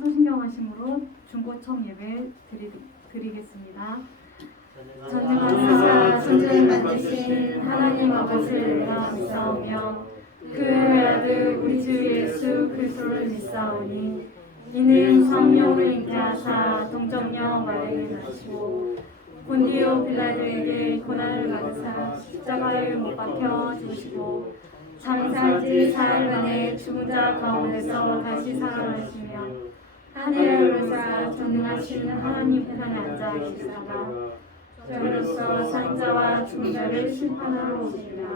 사도신경하심으로 중고청 예배 드리겠습니다. 전능하사 천지를 만드신 하나님 아버지를 내가 믿사오며 그 외아들 우리 주 예수 그리스도를 믿사오니 이는 성령을 잉태하사 동정녀 마리아를 낳으시고 본디오 빌라도에게 고난을 받으사 십자가에 못 박혀 죽으시고 장사지 4일 만에 죽은 자 가운데서 다시 살아나시며 하늘에 오르사 전능하신 하나님 우편에 앉아 계시다가 저로서 산자와 죽은 자를 심판하러 오시리라.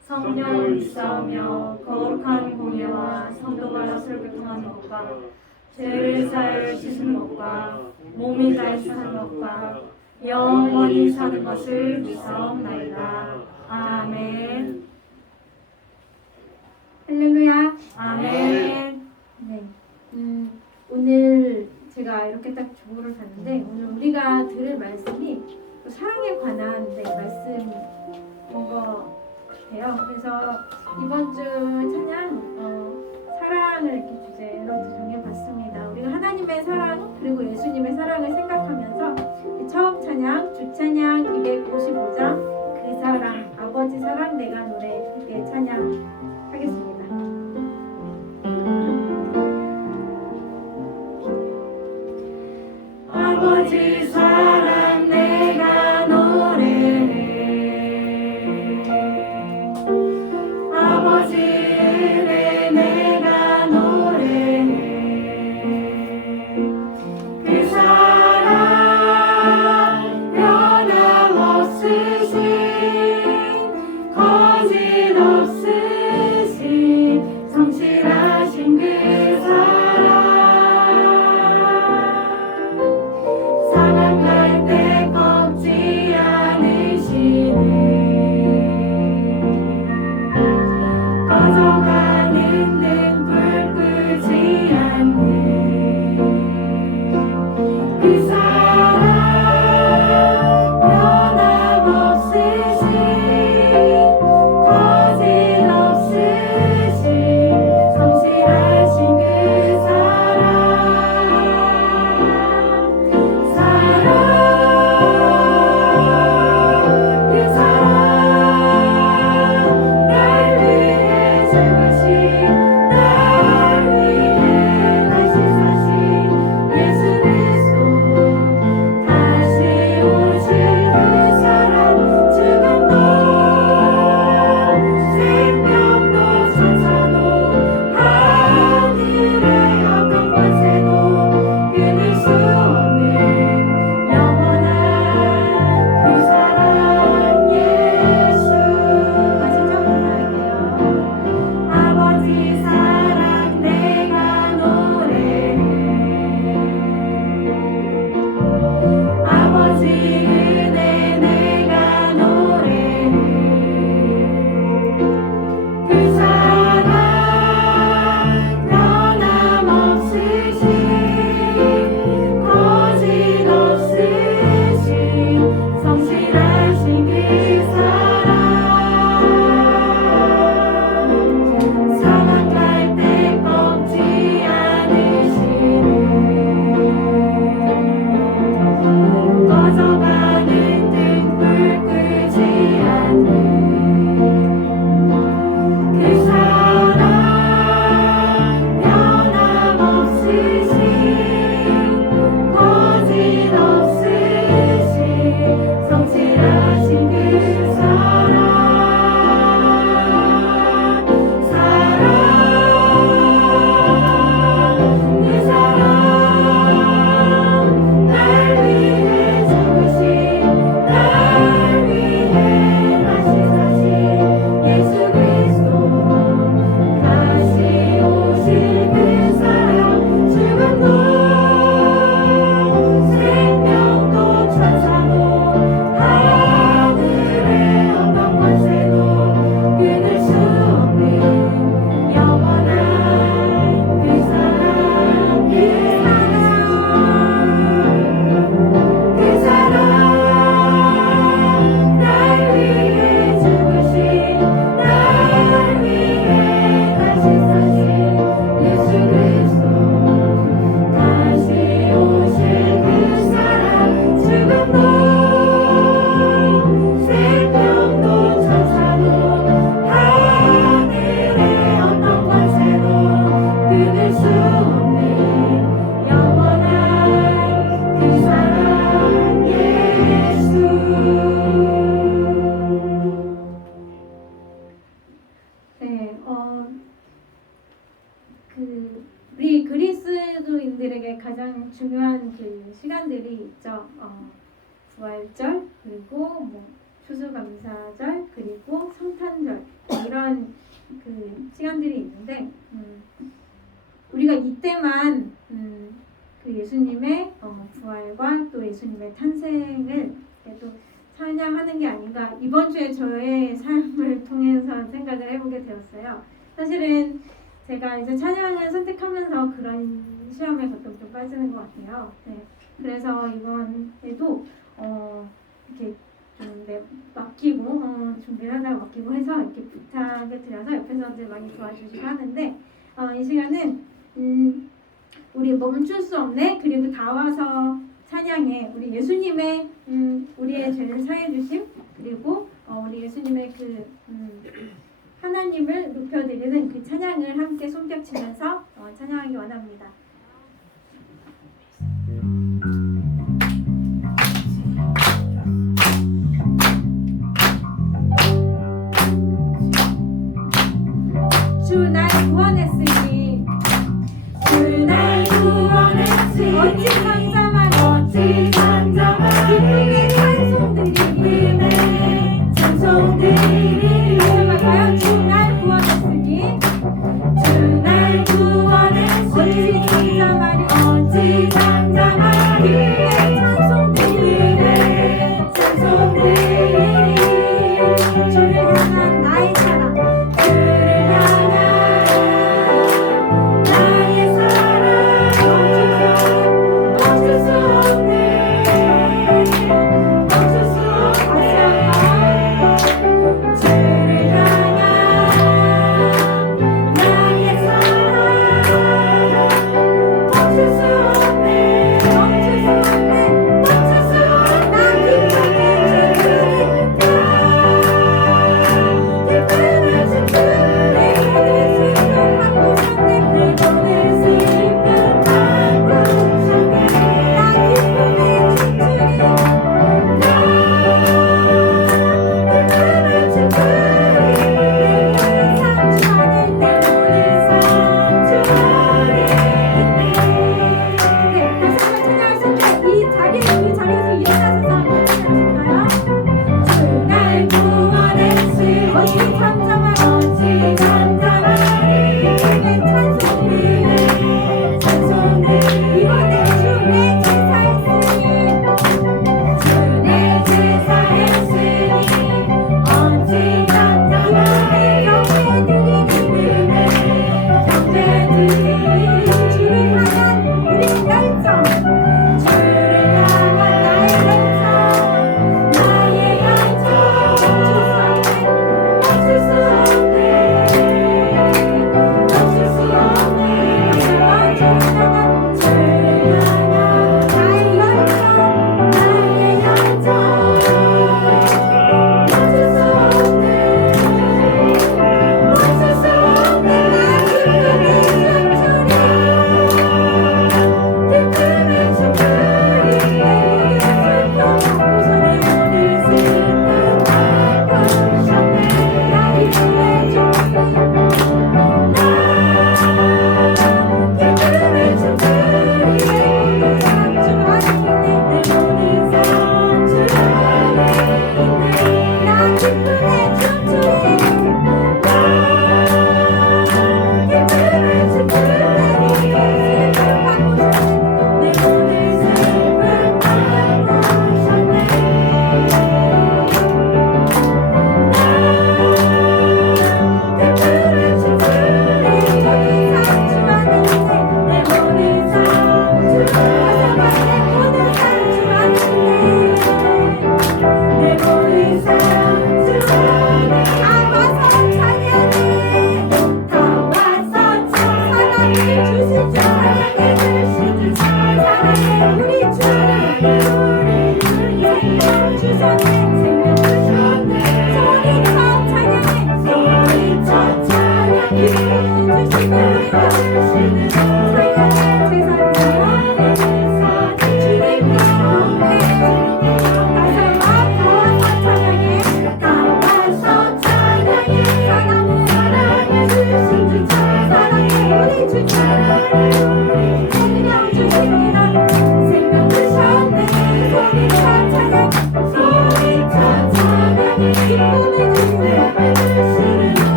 성령을 믿사오며 거룩한 공예와 성도가 서로 교통하는 것과 죄를 사하여 씻는 것과 몸이 다시 사는 것과 영원히 사는 것을 믿사옵나이다. 아멘. 할렐루야. 아멘. 네. 오늘 제가 이렇게 딱 주보를 봤는데 오늘 우리가 들을 말씀이 사랑에 관한 말씀인 것 같아요. 그래서 이번 주 찬양 사랑을 이렇게 주제로 정해봤습니다. 우리가 하나님의 사랑 그리고 예수님의 사랑을 생각하면서 처음 찬양 주찬양 255장 그 사랑 아버지 사랑 내가 노래 이렇게 찬양하겠습니다. 아버지 사랑 내가 노래해 아버지 은혜 내가 노래해 그 사랑 변함없으신 거짓없으신 우리 그리스도인들에게 가장 중요한 그 시간들이 있죠. 부활절, 그리고 뭐 추수감사절, 그리고 성탄절 이런 그 시간들이 있는데 우리가 이때만 그 예수님의 부활과 또 예수님의 탄생을 또 찬양하는 게 아닌가 이번 주에 저의 삶을 통해서 생각을 해보게 되었어요. 사실은 제가 이제 찬양을 선택하면서 그런 시험에 가끔 좀 빠지는 것 같아요. 네. 그래서 이번에도 이렇게 좀 맡기고 준비를 하다가 맡기고 해서 이렇게 부탁을 드려서 옆에서들 많이 도와주시고 하는데 이 시간은 우리 멈출 수 없네 그리고 다 와서 찬양해 우리 예수님의 우리의 죄를 사해 주심 그리고 우리 예수님의 그 하나님을 높여드리는 그 찬양을 함께 손뼉치면서 찬양하기 원합니다. 주 날 구원했으니 주 날 구원했으니 어찌 상자만 어찌 상자만 기쁨의 찬송들이니 기쁨의 찬송들이 마지막으로요. 주 날 구원했으니 주 날 어찌 구원했으니 상자만이 어찌 상자만 기쁨의 찬송들이니 기쁨의 찬송들이 주를 향한 나의 사랑 주를 향한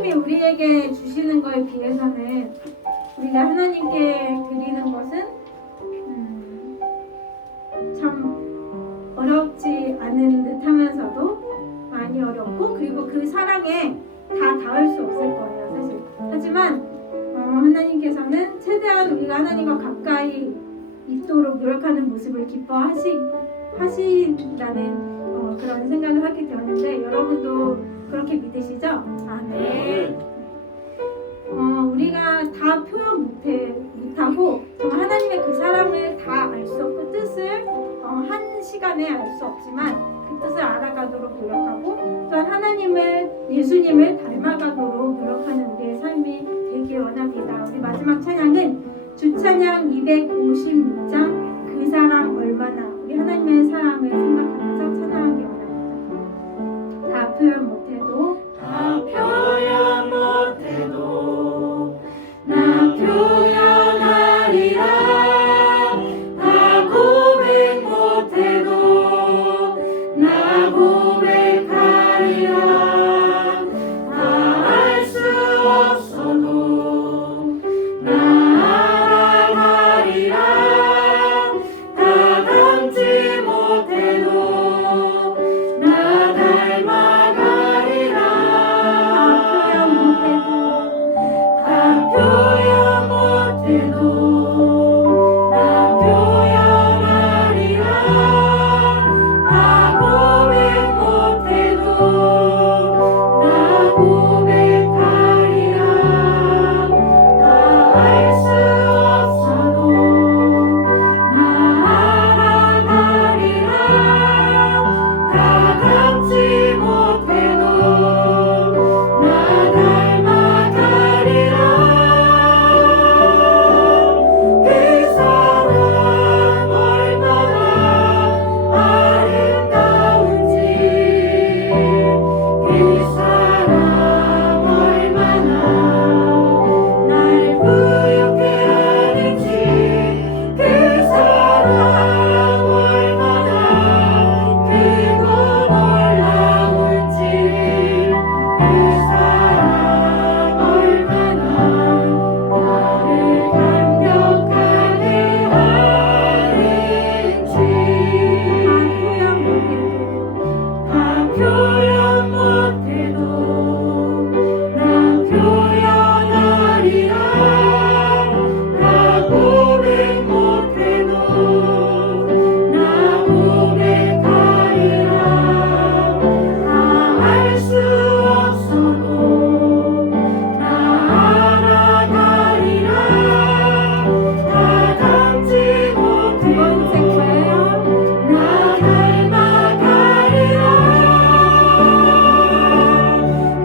하나님이 우리에게 주시는 것에 비해서는 우리가 하나님께 드리는 것은 참 어렵지 않은 듯하면서도 많이 어렵고, 그리고 그 사랑에 다 닿을 수 없을 거예요, 사실. 하지만 하나님께서는 최대한 우리가 하나님과 가까이 있도록 노력하는 모습을 기뻐하신다는 그런 생각을 하게 되었는데, 여러분도 그렇게 믿으시죠? 아멘. 우리가 다 표현 못하고 정말 하나님의 그 사랑을 다 알 수 없고, 뜻을 한 시간에 알 수 없지만 그 뜻을 알아가도록 노력하고, 또한 예수님을 닮아가도록 노력하는 우리의 삶이 되길 원합니다. 우리 마지막 찬양은 주찬양 256장 그 사랑 얼마나, 우리 하나님의 사랑을 생각하면서 찬양하기 원합니다. 다 표현 못해도 나 표현하리라. 다 고백 못해도 나 고백하리라. 다 알 수 없어도 나 알아가리라. 다 담지 못해도 나 닮아가리라. 다 표현 못해도 나 표현하리라. 다 고백 못해도 나 고백하리라. 다 알 수 없어도 나 알아가리라. 다 담지 못해도 나 닮아가리라. 그 사랑 얼마나 아름다운지, 그 사랑 얼마나 날 부유케 하는지, 그 사랑 얼마나 크고 놀라운지, 그 사랑 얼마나 나를 감격하게 하는지. 다 표현 못해도 나 표현하리라. 다 고백 못해도 나 고백하리라. 다 알 수 없어도 나 알아가리라. 다 담지 못해도 나 닮아가리라.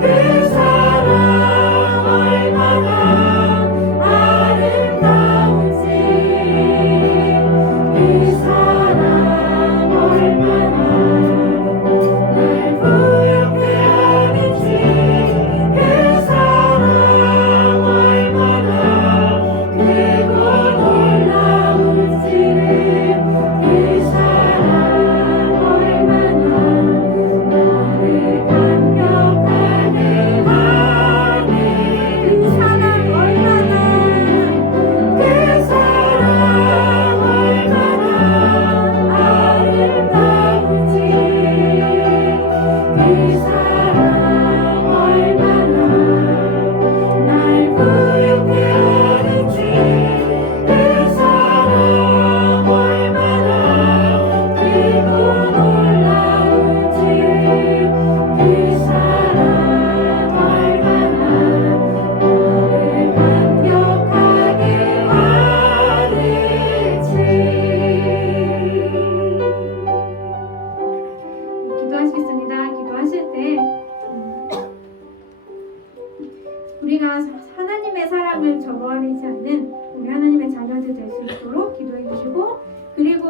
그 사랑 얼마나 아름다운지, 그 사랑 얼마나 날 부유케 하는지, 그 사랑 얼마나 크고 놀라운지, 그 사랑 얼마나 나를 감격하게 하는지. 그 사랑 얼마나, 그 사랑 얼마나 아름다운지, 그 사랑 얼마나 날 부유케 하는지, 그 사랑 얼마나 크고 놀라운지, 그 사랑 얼마나 나를 감격하게 하는지. 기도하시겠습니다. 기도하실 때 우리가 하나님의 사랑을 저버리지 않는 우리 하나님의 자녀들 될 수 있도록 기도해 주시고, 그리고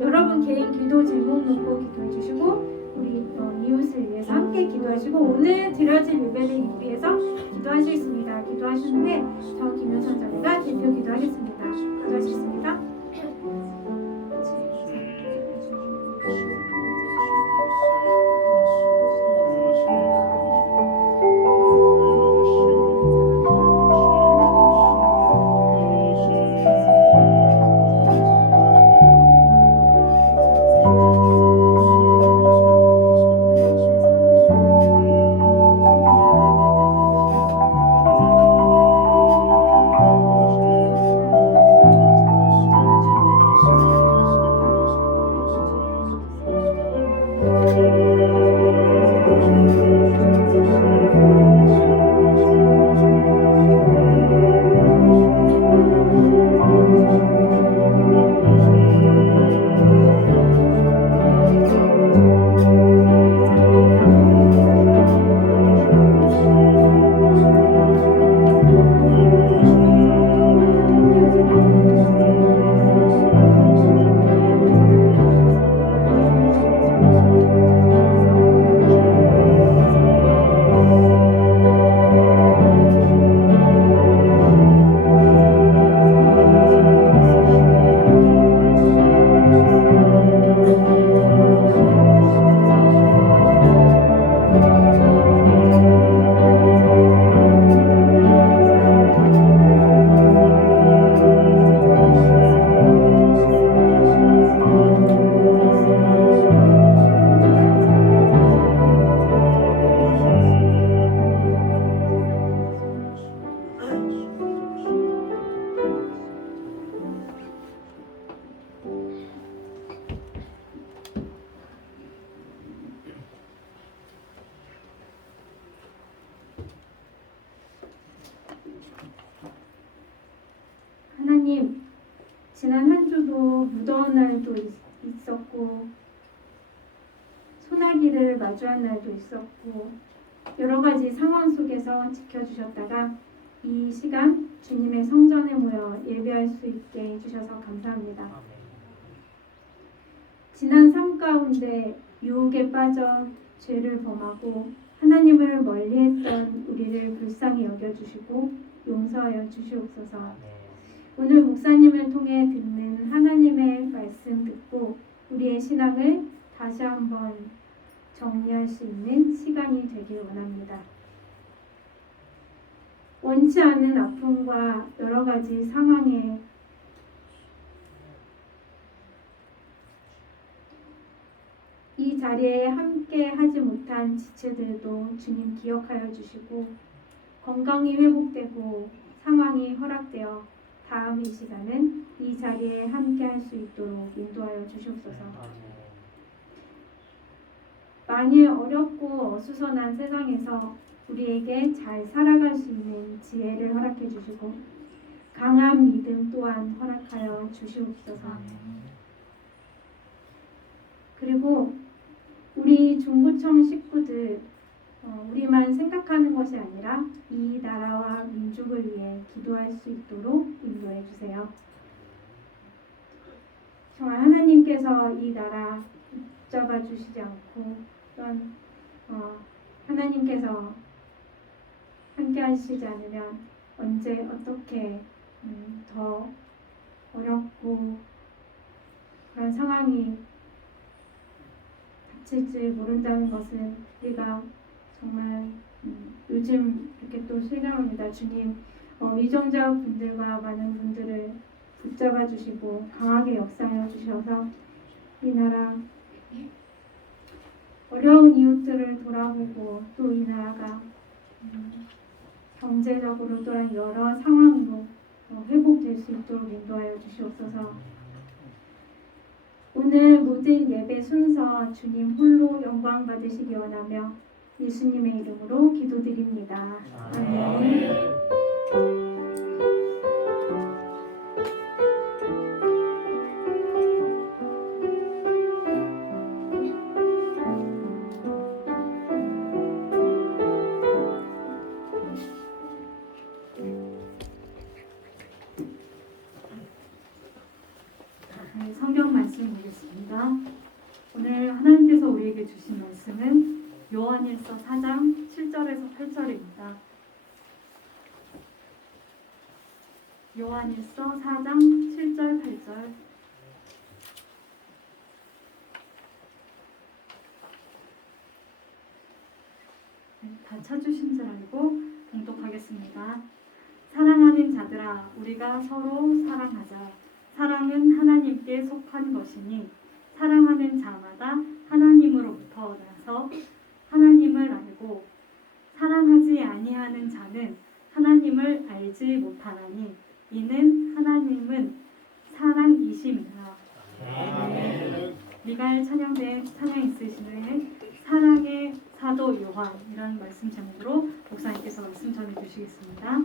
여러분 개인 기도 제목 놓고 기도해 주시고, 우리 이웃을 위해서 함께 기도하시고, 오늘 드려질 예배를 위해서 기도하시겠습니다. 기도하신 후에 저 김효선 자매가 대표 기도하겠습니다. 기도하시겠습니다. 하나님, 지난 한 주도 무더운 날도 있었고 소나기를 마주한 날도 있었고 여러 가지 상황 속에서 지켜주셨다가 이 시간 주님의 성전에 모여 예배할 수 있게 해주셔서 감사합니다. 지난 삶 가운데 유혹에 빠져 죄를 범하고 하나님을 멀리했던 우리를 불쌍히 여겨주시고 용서하여 주시옵소서. 오늘 목사님을 통해 듣는 하나님의 말씀 듣고 우리의 신앙을 다시 한번 정리할 수 있는 시간이 되길 원합니다. 원치 않은 아픔과 여러 가지 상황에 이 자리에 함께 하지 못한 지체들도 주님 기억하여 주시고 건강이 회복되고 상황이 허락되어 다음 이 시간은 이 자리에 함께 할 수 있도록 인도하여 주시옵소서. 만일 어렵고 어수선한 세상에서 우리에게 잘 살아갈 수 있는 지혜를 허락해 주시고 강한 믿음 또한 허락하여 주시옵소서. 그리고 우리 중구청 식구들 우리만 생각하는 것이 아니라 이 나라와 민족을 위해 기도할 수 있도록 인도해 주세요. 정말 하나님께서 이 나라 붙잡아 주시지 않고 또한 하나님께서 함께 하시지 않으면 언제 어떻게 더 어렵고 그런 상황이 닥칠지 모른다는 것은 우리가 정말 요즘 이렇게 또 실감합니다. 주님 위정자 분들과 많은 분들을 붙잡아 주시고 강하게 역사하여 주셔서 이 나라 어려운 이웃들을 돌아보고 또 이 나라가 경제적으로 또한 여러 상황으로 회복될 수 있도록 인도하여 주시옵소서. 오늘 모든 예배 순서 주님 홀로 영광 받으시기 원하며 예수님의 이름으로 기도드립니다. 아멘. 네, 성경 말씀 보겠습니다. 오늘 하나님께서 우리에게 주신 말씀은 요한일서 4장 7절에서 8절입니다. 요한일서 4장 7절 8절. 다 찾으신 줄 알고 봉독하겠습니다. 사랑하는 자들아, 우리가 서로 사랑하자. 사랑은 하나님께 속한 것이니 사랑하는 자마다 하나님으로부터 나서 하나님을 알고 사랑하지 아니하는 자는 하나님을 알지 못하나니 이는 하나님은 사랑이심이라. 미가엘 찬양대 찬양 있으시네. 사랑의 사도 요한이라는 말씀 제목으로 목사님께서 말씀 전해 주시겠습니다.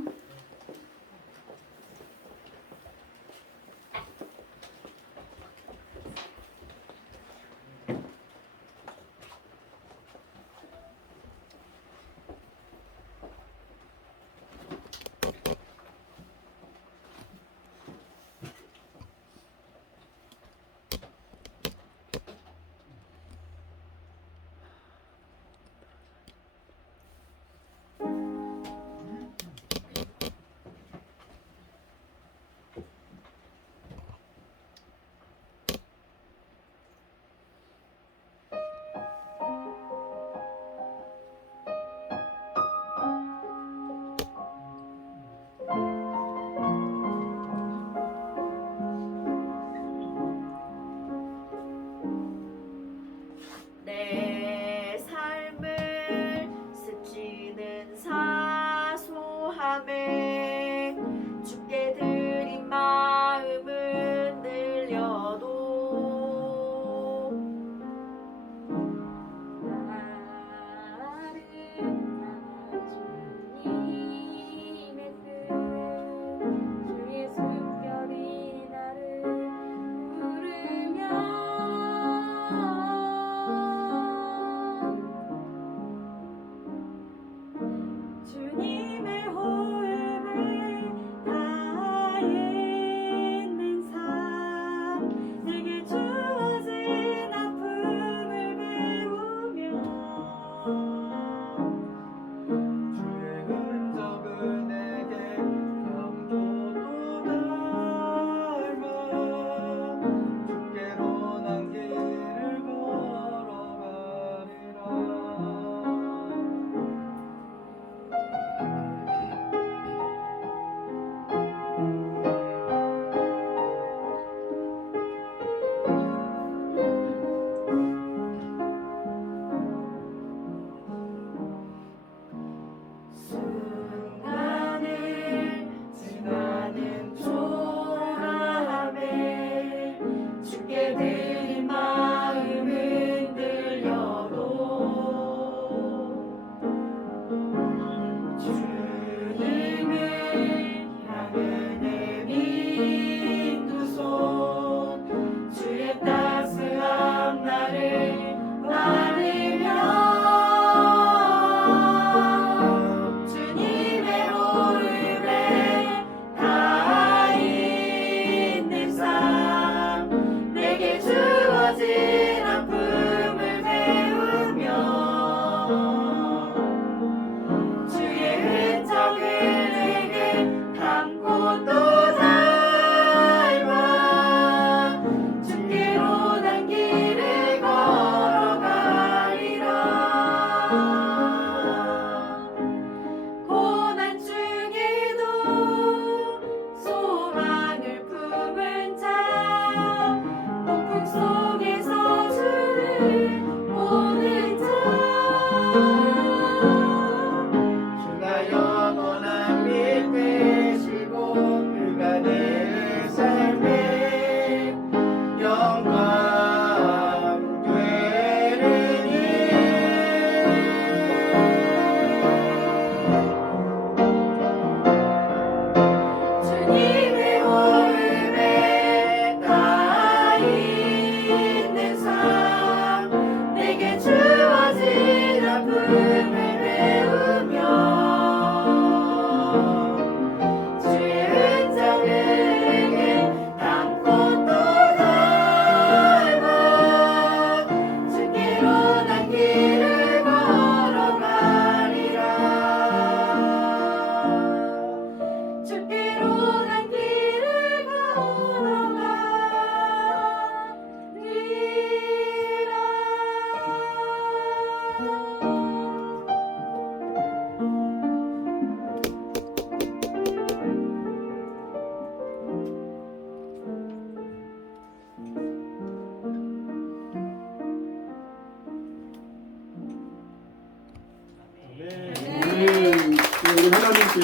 우리 하나님께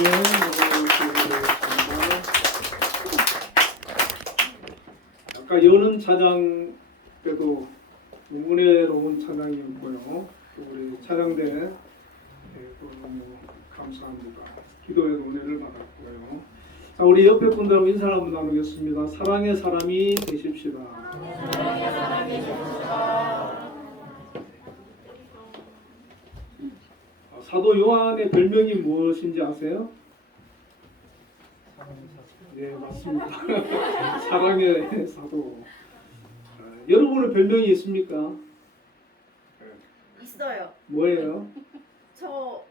아까 여는 찬양 때도 은혜로운 찬양이었고요. 또 우리 찬양대 너무 감사합니다. 기도에도 은혜를 받았고요. 자, 우리 옆에 분들하고 인사 한번 나누겠습니다. 사랑의 사람이 되십시다. 사도 요한의 별명이 무엇인지 아세요? 네, 맞습니다. 사랑의 사도. 여러분의 별명이 있습니까? 있어요. 뭐예요? 저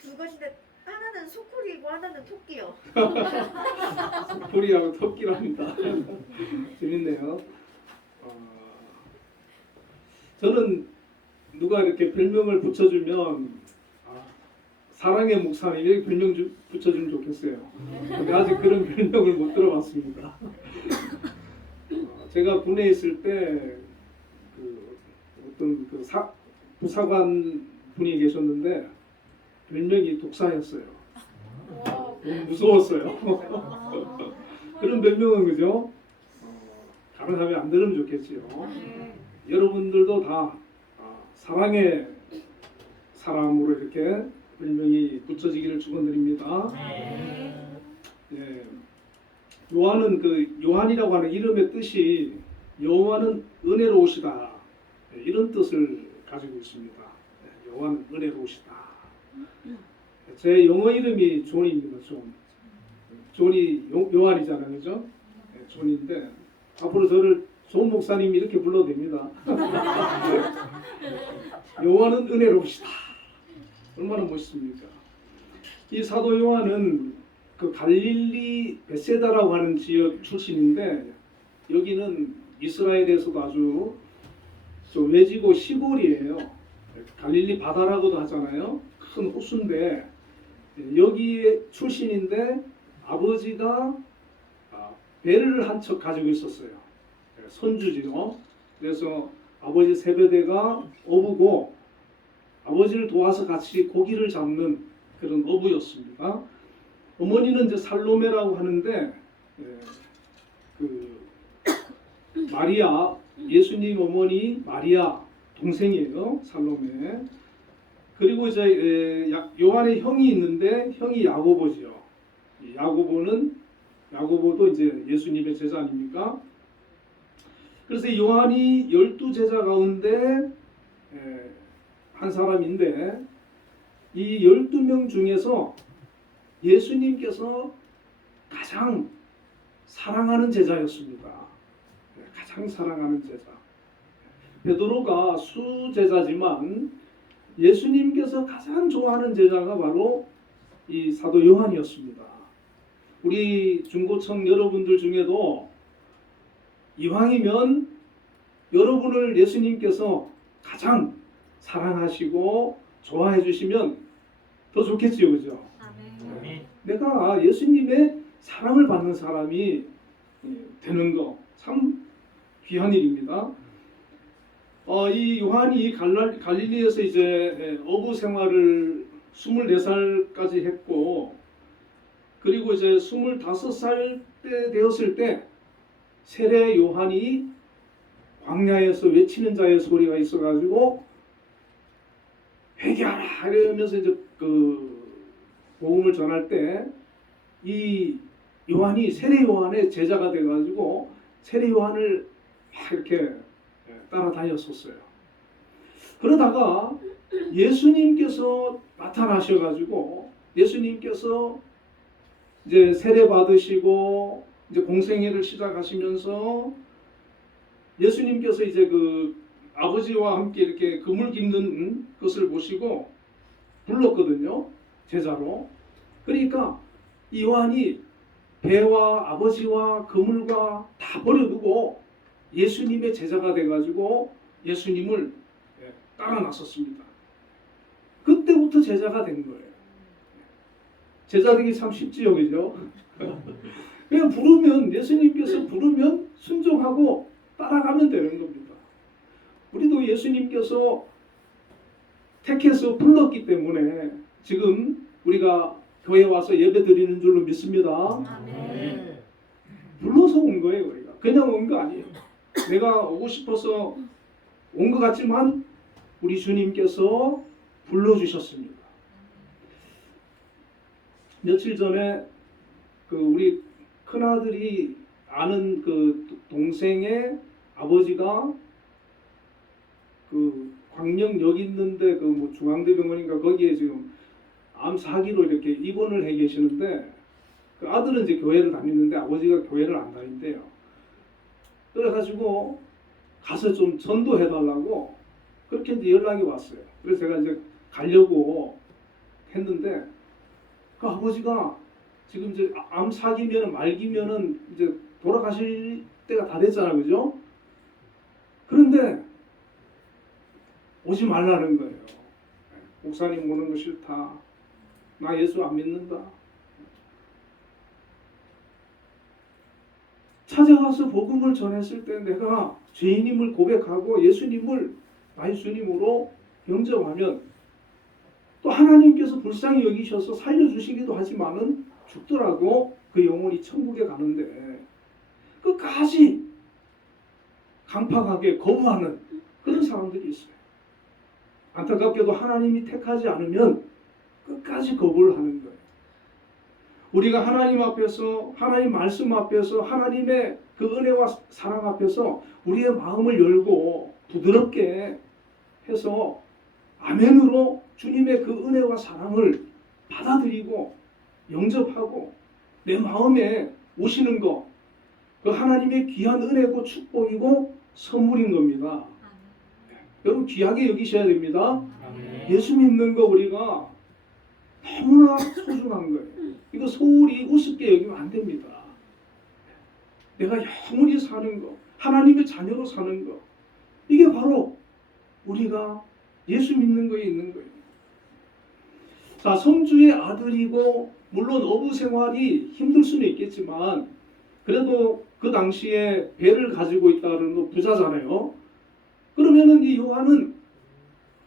두 것인데 하나는 소쿠리고 하나는 토끼요. 소리하고 토끼랍니다. 재밌네요. 저는 누가 이렇게 별명을 붙여주면 사랑의 목사님 이렇게 별명 붙여주면 좋겠어요. 근데 아직 그런 별명을 못 들어봤습니다. 제가 군에 있을 때 어떤 부사관 분이 계셨는데 별명이 독사였어요. 너무 무서웠어요. 그런 별명은 그죠? 가능하면 안 들으면 좋겠지요. 여러분들도 다 사랑의 사람으로 이렇게 별명이 붙여지기를 축원드립니다. 예. 요한은 요한이라고 하는 이름의 뜻이 여호와는 은혜로우시다 이런 뜻을 가지고 있습니다. 요한은 은혜로우시다. 제 영어 이름이 존입니다. 존이 요한이잖아요, 그죠? 존인데 앞으로 저를 존 목사님 이렇게 불러도 됩니다. 요한은 은혜로우시다. 얼마나 멋있습니까? 이 사도 요한은 그 갈릴리 베세다라고 하는 지역 출신인데 여기는 이스라엘에서도 아주 좀 외지고 시골이에요. 갈릴리 바다라고도 하잖아요. 큰 호수인데 여기에 출신인데 아버지가 배를 한 척 가지고 있었어요. 선주지요. 그래서 아버지 세베대가 어부고 아버지를 도와서 같이 고기를 잡는 그런 어부였습니다. 어머니는 이제 살로메라고 하는데 그 마리아 예수님 어머니 마리아 동생이에요. 살로메. 그리고 이제 요한의 형이 있는데 형이 야고보지요. 야고보도 이제 예수님의 제자 아닙니까? 그래서 요한이 12제자 가운데 한 사람인데 이 12명 중에서 예수님께서 가장 사랑하는 제자였습니다. 가장 사랑하는 제자. 베드로가 수제자지만 예수님께서 가장 좋아하는 제자가 바로 이 사도 요한이었습니다. 우리 중고청 여러분들 중에도 이왕이면 여러분을 예수님께서 가장 사랑하시고 좋아해 주시면 더 좋겠지요, 그죠? 내가 예수님의 사랑을 받는 사람이 되는 거 참 귀한 일입니다. 이 요한이 갈릴리에서 이제 어부 생활을 24살까지 했고, 그리고 이제 25살 때 되었을 때 세례 요한이 광야에서 외치는 자의 소리가 있어가지고 회개하라 이러면서 이제 그 복음을 전할 때 이 요한이 세례 요한의 제자가 돼가지고 세례 요한을 막 이렇게 따라다녔었어요. 그러다가 예수님께서 나타나셔가지고 예수님께서 이제 세례 받으시고 이제 공생애를 시작하시면서 예수님께서 이제 그 아버지와 함께 이렇게 그물 깁는 것을 보시고 불렀거든요. 제자로. 그러니까 이 요한이 배와 아버지와 그물과 다 버려두고 예수님의 제자가 돼가지고 예수님을 따라 나섰습니다. 그때부터 제자가 된 거예요. 제자 되기 참 쉽지요, 그죠? 그냥 부르면 예수님께서 부르면 순종하고 따라가면 되는 겁니다. 우리도 예수님께서 택해서 불렀기 때문에 지금 우리가 교회 와서 예배 드리는 줄로 믿습니다. 아멘. 불러서 온 거예요. 우리가 그냥 온 거 아니에요. 내가 오고 싶어서 온 것 같지만 우리 주님께서 불러주셨습니다. 며칠 전에 그 우리 큰아들이 아는 그 동생의 아버지가 그 광명역 있는데 그 뭐 중앙대병원인가 거기에 지금 암 사기로 이렇게 입원을 해 계시는데 그 아들은 이제 교회를 다니는데 아버지가 교회를 안 다닌대요. 그래가지고 가서 좀 전도해 달라고 그렇게 이제 연락이 왔어요. 그래서 제가 이제 가려고 했는데 그 아버지가 지금 이제 암 사기면 말기면은 이제 돌아가실 때가 다 됐잖아요, 그죠? 그런데 오지 말라는 거예요. 목사님 오는 거 싫다. 나 예수 안 믿는다. 찾아가서 복음을 전했을 때 내가 죄인임을 고백하고 예수님을 나의 주님으로 영접하면 또 하나님께서 불쌍히 여기셔서 살려주시기도 하지만은 죽더라도 그 영혼이 천국에 가는데 끝까지 강팍하게 거부하는 그런 사람들이 있어요. 안타깝게도 하나님이 택하지 않으면 끝까지 거부를 하는 거예요. 우리가 하나님 앞에서 하나님 말씀 앞에서 하나님의 그 은혜와 사랑 앞에서 우리의 마음을 열고 부드럽게 해서 아멘으로 주님의 그 은혜와 사랑을 받아들이고 영접하고 내 마음에 오시는 거, 그 하나님의 귀한 은혜고 축복이고 선물인 겁니다. 여러분 귀하게 여기셔야 됩니다. 예수 믿는 거 우리가 너무나 소중한 거예요. 이거 소홀히 우습게 여기면 안 됩니다. 내가 영원히 사는 거, 하나님의 자녀로 사는 거, 이게 바로 우리가 예수 믿는 거에 있는 거예요. 자, 성주의 아들이고 물론 어부 생활이 힘들 수는 있겠지만 그래도 그 당시에 배를 가지고 있다는 거 부자잖아요. 그러면은 이 요한은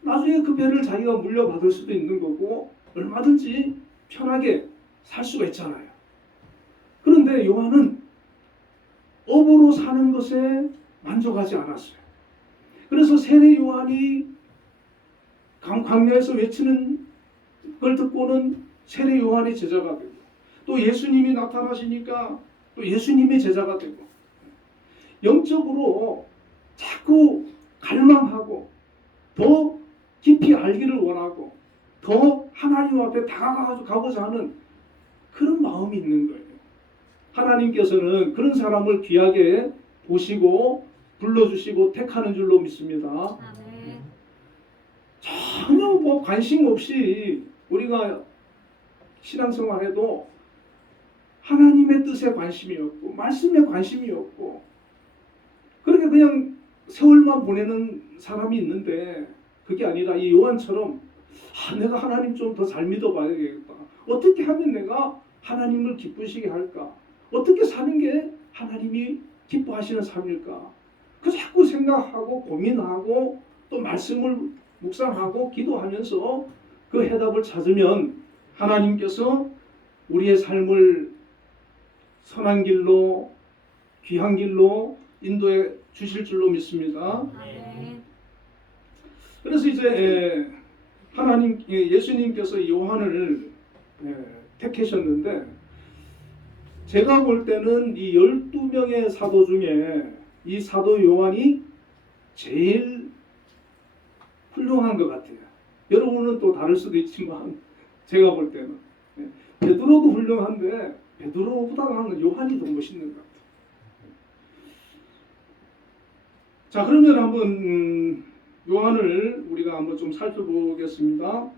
나중에 그 배를 자기가 물려받을 수도 있는 거고 얼마든지 편하게 살 수가 있잖아요. 그런데 요한은 어부로 사는 것에 만족하지 않았어요. 그래서 세례 요한이 광야에서 외치는 걸 듣고는 세례 요한의 제자가 되고 또 예수님이 나타나시니까 또 예수님의 제자가 되고 영적으로 자꾸 갈망하고 더 깊이 알기를 원하고 더 하나님 앞에 다가가고자 하는 그런 마음이 있는 거예요. 하나님께서는 그런 사람을 귀하게 보시고 불러주시고 택하는 줄로 믿습니다. 전혀 뭐 관심 없이 우리가 신앙생활해도 하나님의 뜻에 관심이 없고 말씀에 관심이 없고 그렇게 그냥 세월만 보내는 사람이 있는데 그게 아니라 이 요한처럼 내가 하나님 좀 더 잘 믿어봐야겠다. 어떻게 하면 내가 하나님을 기쁘시게 할까? 어떻게 사는 게 하나님이 기뻐하시는 삶일까? 그 자꾸 생각하고 고민하고 또 말씀을 묵상하고 기도하면서 그 해답을 찾으면 하나님께서 우리의 삶을 선한 길로 귀한 길로 인도해 주실 줄로 믿습니다. 그래서 이제 하나님 예수님께서 요한을 택하셨는데 제가 볼 때는 이 12명의 사도 중에 이 사도 요한이 제일 훌륭한 것 같아요. 여러분은 또 다를 수도 있지만 제가 볼 때는 베드로도 훌륭한데 베드로보다는 요한이 더 멋있는 것 같아요. 자, 그러면 한번 요한을 우리가 한번 좀 살펴보겠습니다.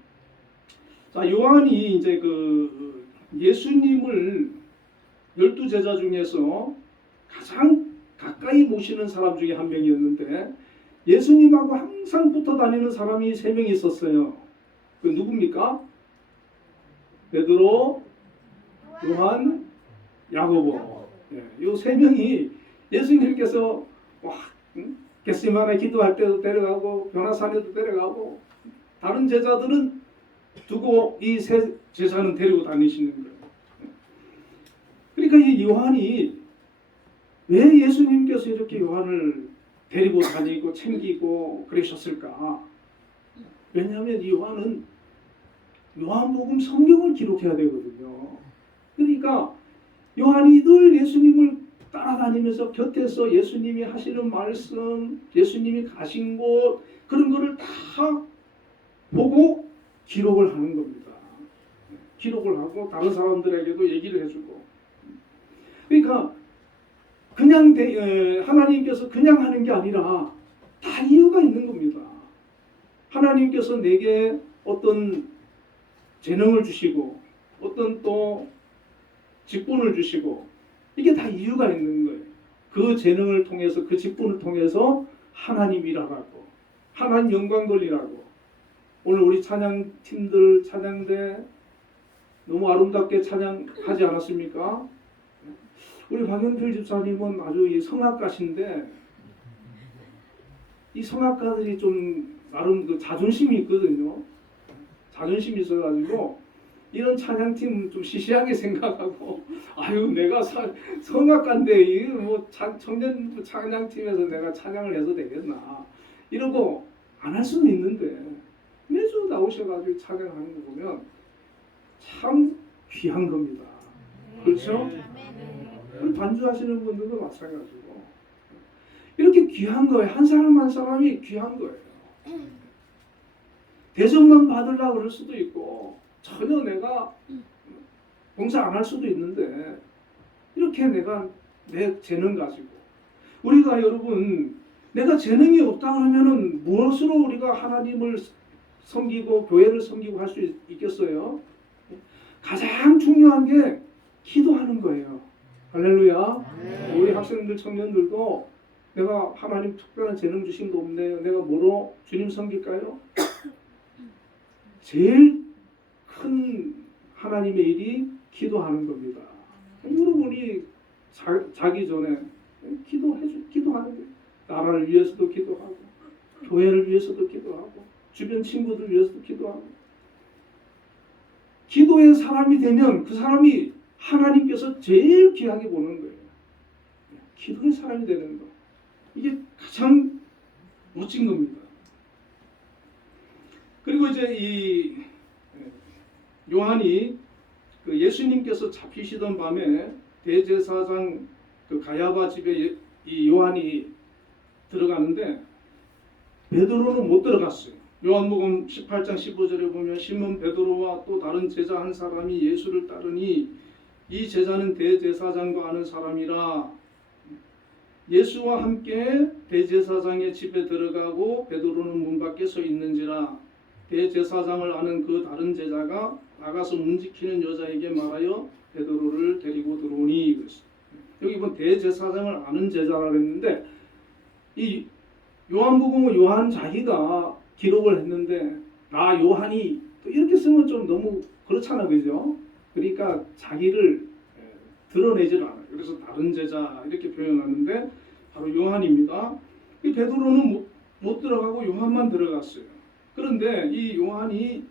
자, 요한이 이제 그 예수님을 12제자 중에서 가장 가까이 모시는 사람 중에 한 명이었는데 예수님하고 항상 붙어 다니는 사람이 3명이 있었어요. 그 누굽니까? 베드로, 요한, 야고보. 이 3명이 예수님께서 get세마네 기도할 때도 데려가고 변화산에도 데려가고 다른 제자들은 두고 이 세 제자는 데리고 다니시는 거예요. 그러니까 이 요한이 왜 예수님께서 이렇게 요한을 데리고 다니고 챙기고 그러셨을까? 왜냐하면 이 요한은 요한복음 성경을 기록해야 되거든요. 그러니까 요한이 늘 예수님을 따라다니면서 곁에서 예수님이 하시는 말씀, 예수님이 가신 곳 그런 거를 다 보고 기록을 하는 겁니다. 기록을 하고 다른 사람들에게도 얘기를 해주고. 그러니까 그냥 하나님께서 그냥 하는 게 아니라 다 이유가 있는 겁니다. 하나님께서 내게 어떤 재능을 주시고 어떤 또 직분을 주시고 이게 다 이유가 있는 거예요. 그 재능을 통해서 그 직분을 통해서 하나님 일하라고 하나님 영광 돌리라고. 오늘 우리 찬양팀들 찬양대 너무 아름답게 찬양하지 않았습니까? 우리 박영필 집사님은 아주 이 성악가신데 이 성악가들이 좀 나름 그 자존심이 있거든요. 자존심이 있어가지고 이런 찬양팀 좀 시시하게 생각하고 아유 내가 성악가인데 이뭐 청년 찬양팀에서 내가 찬양을 해도 되겠나 이러고 안 할 수는 있는데 매주 나오셔가지고 찬양하는 거 보면 참 귀한 겁니다. 그렇죠? 우리 반주하시는 분들도 마찬가지고 이렇게 귀한 거예요. 한 사람 한 사람이 귀한 거예요. 대접만 받으려고 그럴 수도 있고 전혀 내가 봉사 안 할 수도 있는데 이렇게 내가 내 재능 가지고 우리가 여러분 내가 재능이 없다 그러면은 무엇으로 우리가 하나님을 섬기고 교회를 섬기고 할 수 있겠어요? 가장 중요한 게 기도하는 거예요. 할렐루야. 우리 학생들 청년들도 내가 하나님 특별한 재능 주신 거 없네요. 내가 뭐로 주님 섬길까요? 제일 큰 하나님의 일이 기도하는 겁니다. 여러분이 자기 전에 기도하는 거예요. 나라를 위해서도 기도하고 교회를 위해서도 기도하고 주변 친구들 위해서도 기도하고 기도의 사람이 되면 그 사람이 하나님께서 제일 귀하게 보는 거예요. 기도의 사람이 되는 거. 이게 가장 멋진 겁니다. 그리고 이제 이 요한이 그 예수님께서 잡히시던 밤에 대제사장 그 가야바 집에 이 요한이 들어가는데 베드로는 못 들어갔어요. 요한복음 18장 15절에 보면 시몬 베드로와 또 다른 제자 한 사람이 예수를 따르니 이 제자는 대제사장과 아는 사람이라. 예수와 함께 대제사장의 집에 들어가고 베드로는 문 밖에 서 있는지라. 대제사장을 아는 그 다른 제자가 나가서 문 지키는 여자에게 말하여 베드로를 데리고 들어오니. 그랬어요. 여기 보면 대제사장을 아는 제자라 그랬는데 이 요한복음은 요한 자기가 기록을 했는데 나 요한이 또 이렇게 쓰면 좀 너무 그렇잖아, 그죠? 그러니까 자기를 드러내질 않아요. 그래서 다른 제자 이렇게 표현하는데 바로 요한입니다. 이 베드로는 못 들어가고 요한만 들어갔어요. 그런데 이 요한이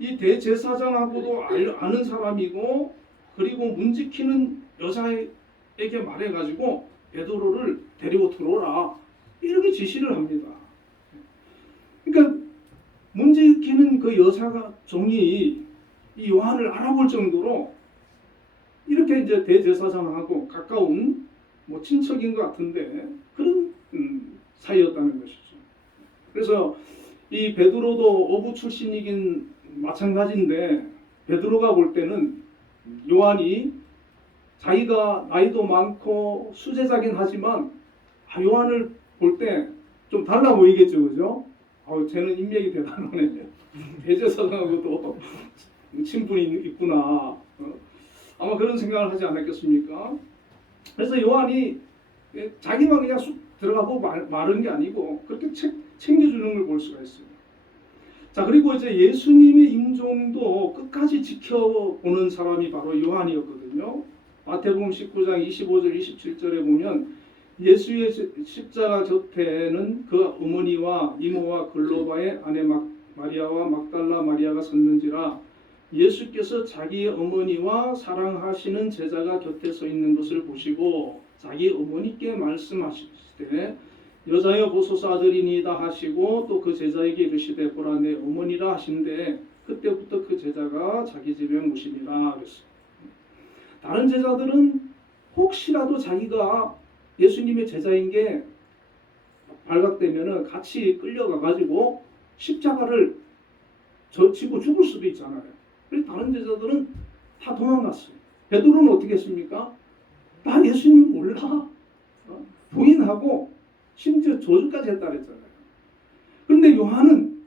이 대제사장하고도 아는 사람이고 그리고 문 지키는 여자에게 말해가지고 베드로를 데리고 들어오라 이렇게 지시를 합니다. 그러니까 문 지키는 그 여자가 종이 이 요한을 알아볼 정도로 이렇게 이제 대제사장하고 가까운 뭐 친척인 것 같은데 그런 사이였다는 것이죠. 그래서 이 베드로도 어부 출신이긴 마찬가지인데 베드로가 볼 때는 요한이 자기가 나이도 많고 수제자긴 하지만 요한을 볼 때 좀 달라 보이겠죠, 그죠? 쟤는 인맥이 대단하네. 대제사장하고도 친분이 있구나. 아마 그런 생각을 하지 않았겠습니까? 그래서 요한이 자기만 그냥 쑥 들어가고 마른 게 아니고 그렇게 챙겨주는 걸 볼 수가 있어요. 자, 그리고 이제 예수님의 임종도 끝까지 지켜보는 사람이 바로 요한이었거든요. 마태복음 19장 25절 27절에 보면 예수의 십자가 곁에는 그 어머니와 이모와 글로바의 아내 마리아와 막달라 마리아가 섰는지라. 예수께서 자기의 어머니와 사랑하시는 제자가 곁에 서 있는 것을 보시고 자기 어머니께 말씀하시되 여자여 보소서 아들이니이다 하시고 또 그 제자에게 이르시되 보라 내 어머니라 하신데 그때부터 그 제자가 자기 집에 모시니라 그랬어요. 다른 제자들은 혹시라도 자기가 예수님의 제자인 게 발각되면은 같이 끌려가 가지고 십자가를 져치고 죽을 수도 있잖아요. 그래서 다른 제자들은 다 도망갔어요. 베드로는 어떻게 했습니까? 나 예수님 몰라. 부인하고 심지어 저주까지 했다 그랬잖아요. 그런데 요한은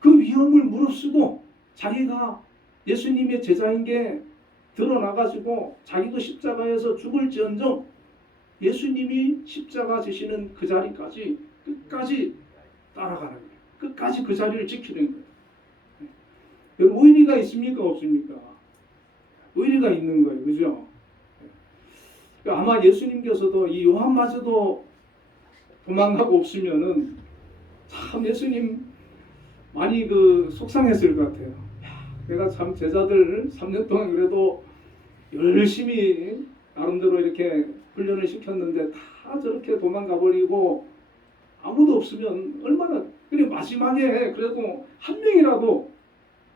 그 위험을 무릅쓰고 자기가 예수님의 제자인 게 드러나가지고 자기도 십자가에서 죽을지언정 예수님이 십자가 지시는 그 자리까지 끝까지 따라가는 거예요. 끝까지 그 자리를 지키는 거예요. 의리가 있습니까? 없습니까? 의리가 있는 거예요. 그죠? 아마 예수님께서도 이 요한마저도 도망가고 없으면은 참 예수님 많이 속상했을 것 같아요. 내가 참 제자들 3년 동안 그래도 열심히 나름대로 이렇게 훈련을 시켰는데 다 저렇게 도망가 버리고 아무도 없으면 얼마나 그래 마지막에 그래도 한 명이라도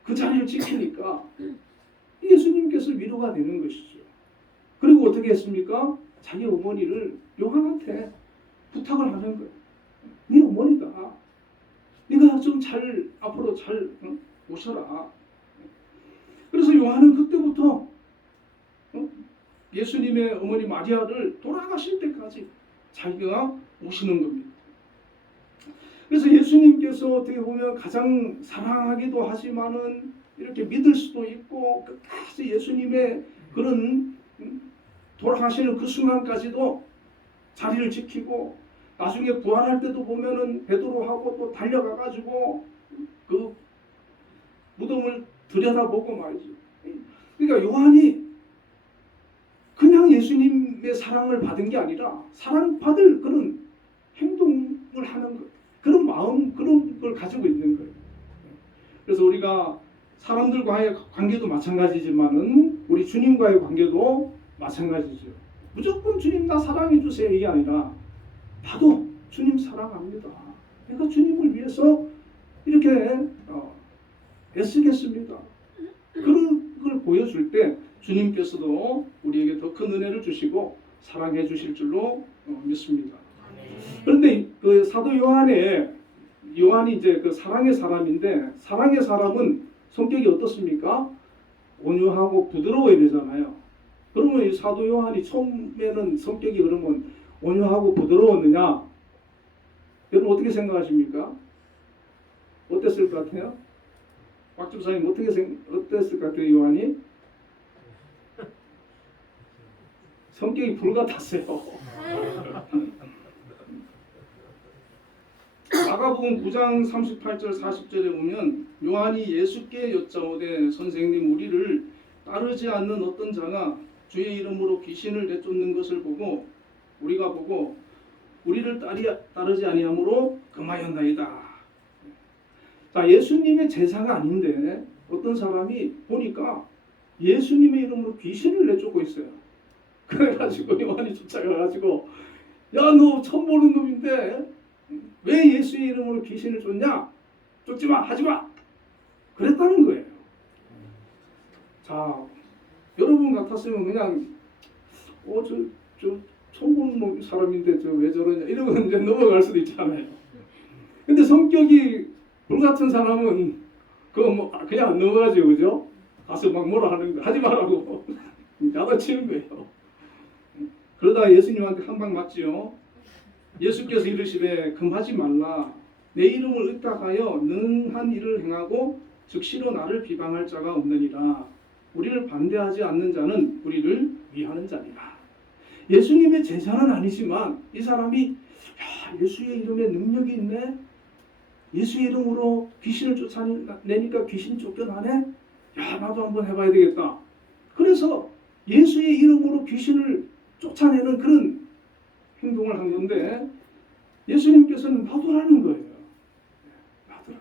그 자리를 지키니까 예수님께서 위로가 되는 것이죠. 그리고 어떻게 했습니까? 자기 어머니를 요한한테 부탁을 하는 거예요. 네 어머니다. 네가 좀 잘 앞으로 잘 오셔라. 그래서 요한은 그때부터 예수님의 어머니 마리아를 돌아가실 때까지 자기가 모시는 겁니다. 그래서 예수님께서 어떻게 보면 가장 사랑하기도 하지만은 이렇게 믿을 수도 있고 끝까지 예수님의 그런 돌아가시는 그 순간까지도 자리를 지키고 나중에 부활할 때도 보면은 베드로하고 또 달려가가지고 그 무덤을 들여다보고 말이죠. 그러니까 요한이 그냥 예수님의 사랑을 받은 게 아니라 사랑받을 그런 행동을 하는 것, 그런 마음, 그런 걸 가지고 있는 거예요. 그래서 우리가 사람들과의 관계도 마찬가지지만은 우리 주님과의 관계도 마찬가지죠. 무조건 주님 나 사랑해 주세요 이게 아니라 나도 주님 사랑합니다. 내가 주님을 위해서 이렇게 애쓰겠습니다. 그런 걸 보여줄 때 주님께서도 우리에게 더 큰 은혜를 주시고 사랑해 주실 줄로 믿습니다. 그런데 그 사도 요한이 이제 그 사랑의 사람인데 사랑의 사람은 성격이 어떻습니까? 온유하고 부드러워야 되잖아요. 그러면 이 사도 요한이 처음에는 성격이 그러면 온유하고 부드러웠느냐? 여러분 어떻게 생각하십니까? 어땠을 것 같아요? 박 집사님 어땠을 것 같아요? 요한이? 성격이 불같았어요. 마가복음 9장 38절 40절에 보면 요한이 예수께 여짜오되 선생님 우리를 따르지 않는 어떤 자가 주의 이름으로 귀신을 내쫓는 것을 보고 우리가 보고 우리를 따르지 아니하므로 금하였나이다. 자, 예수님의 제자가 아닌데 어떤 사람이 보니까 예수님의 이름으로 귀신을 내쫓고 있어요. 그래가지고 요한이 쫓아가가지고 야 너 처음 보는 놈인데 왜 예수의 이름으로 귀신을 쫓냐? 쫓지마 하지마 그랬다는 거예요. 자 여러분 같았으면 그냥 저 처음 보는 사람인데 저 왜 저러냐 이러고 이제 넘어갈 수도 있잖아요. 근데 성격이 불같은 사람은 그거 뭐 그냥 안 넘어가죠, 그죠? 가서 막 뭐라 하는 거 하지 말라고 야단치는 거예요. 그러다가 예수님한테 한 방 맞지요. 예수께서 이르시되 금하지 말라. 내 이름을 의탁하여 능한 일을 행하고 즉시로 나를 비방할 자가 없느니라. 우리를 반대하지 않는 자는 우리를 위하는 자니라. 예수님의 제자는 아니지만 이 사람이 야, 예수의 이름에 능력이 있네. 예수의 이름으로 귀신을 쫓아내니까 귀신 쫓겨나네. 야 나도 한번 해봐야 되겠다. 그래서 예수의 이름으로 귀신을 쫓아내는 그런 행동을 한 건데 예수님께서는 놔두라는 거예요. 놔두라.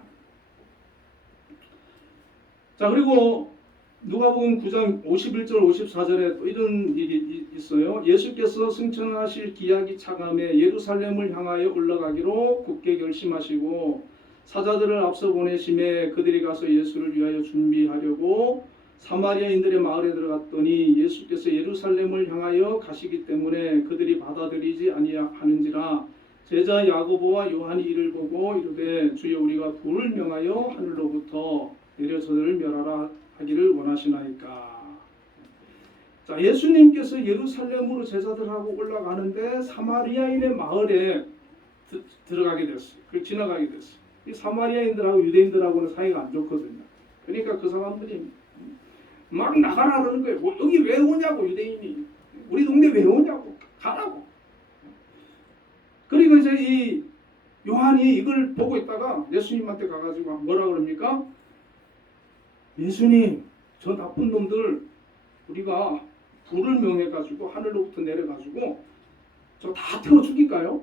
자, 그리고 누가복음 9장 51절 54절에 또 이런 일이 있어요. 예수께서 승천하실 기약이 차감해 예루살렘을 향하여 올라가기로 굳게 결심하시고 사자들을 앞서 보내심에 그들이 가서 예수를 위하여 준비하려고 사마리아인들의 마을에 들어갔더니 예수께서 예루살렘을 향하여 가시기 때문에 그들이 받아들이지 아니하는지라. 제자 야고보와 요한이 이를 보고 이르되 주여 우리가 불을 명하여 하늘로부터 내려 저들을 멸하라 하기를 원하시나이까. 자, 예수님께서 예루살렘으로 제자들하고 올라가는데 사마리아인의 마을에 들어가게 됐어요. 그걸 지나가게 됐어요. 이 사마리아인들하고 유대인들하고는 사이가 안 좋거든요. 그러니까 그 사람들이 막 나가라 그러는 거예요. 뭐 여기 왜 오냐고, 유대인이. 우리 동네 왜 오냐고. 가라고. 그리고 이제 이 요한이 이걸 보고 있다가 예수님한테 가가지고 뭐라 그럽니까? 예수님, 저 나쁜 놈들 우리가 불을 명해가지고 하늘로부터 내려가지고 저 다 태워 죽일까요?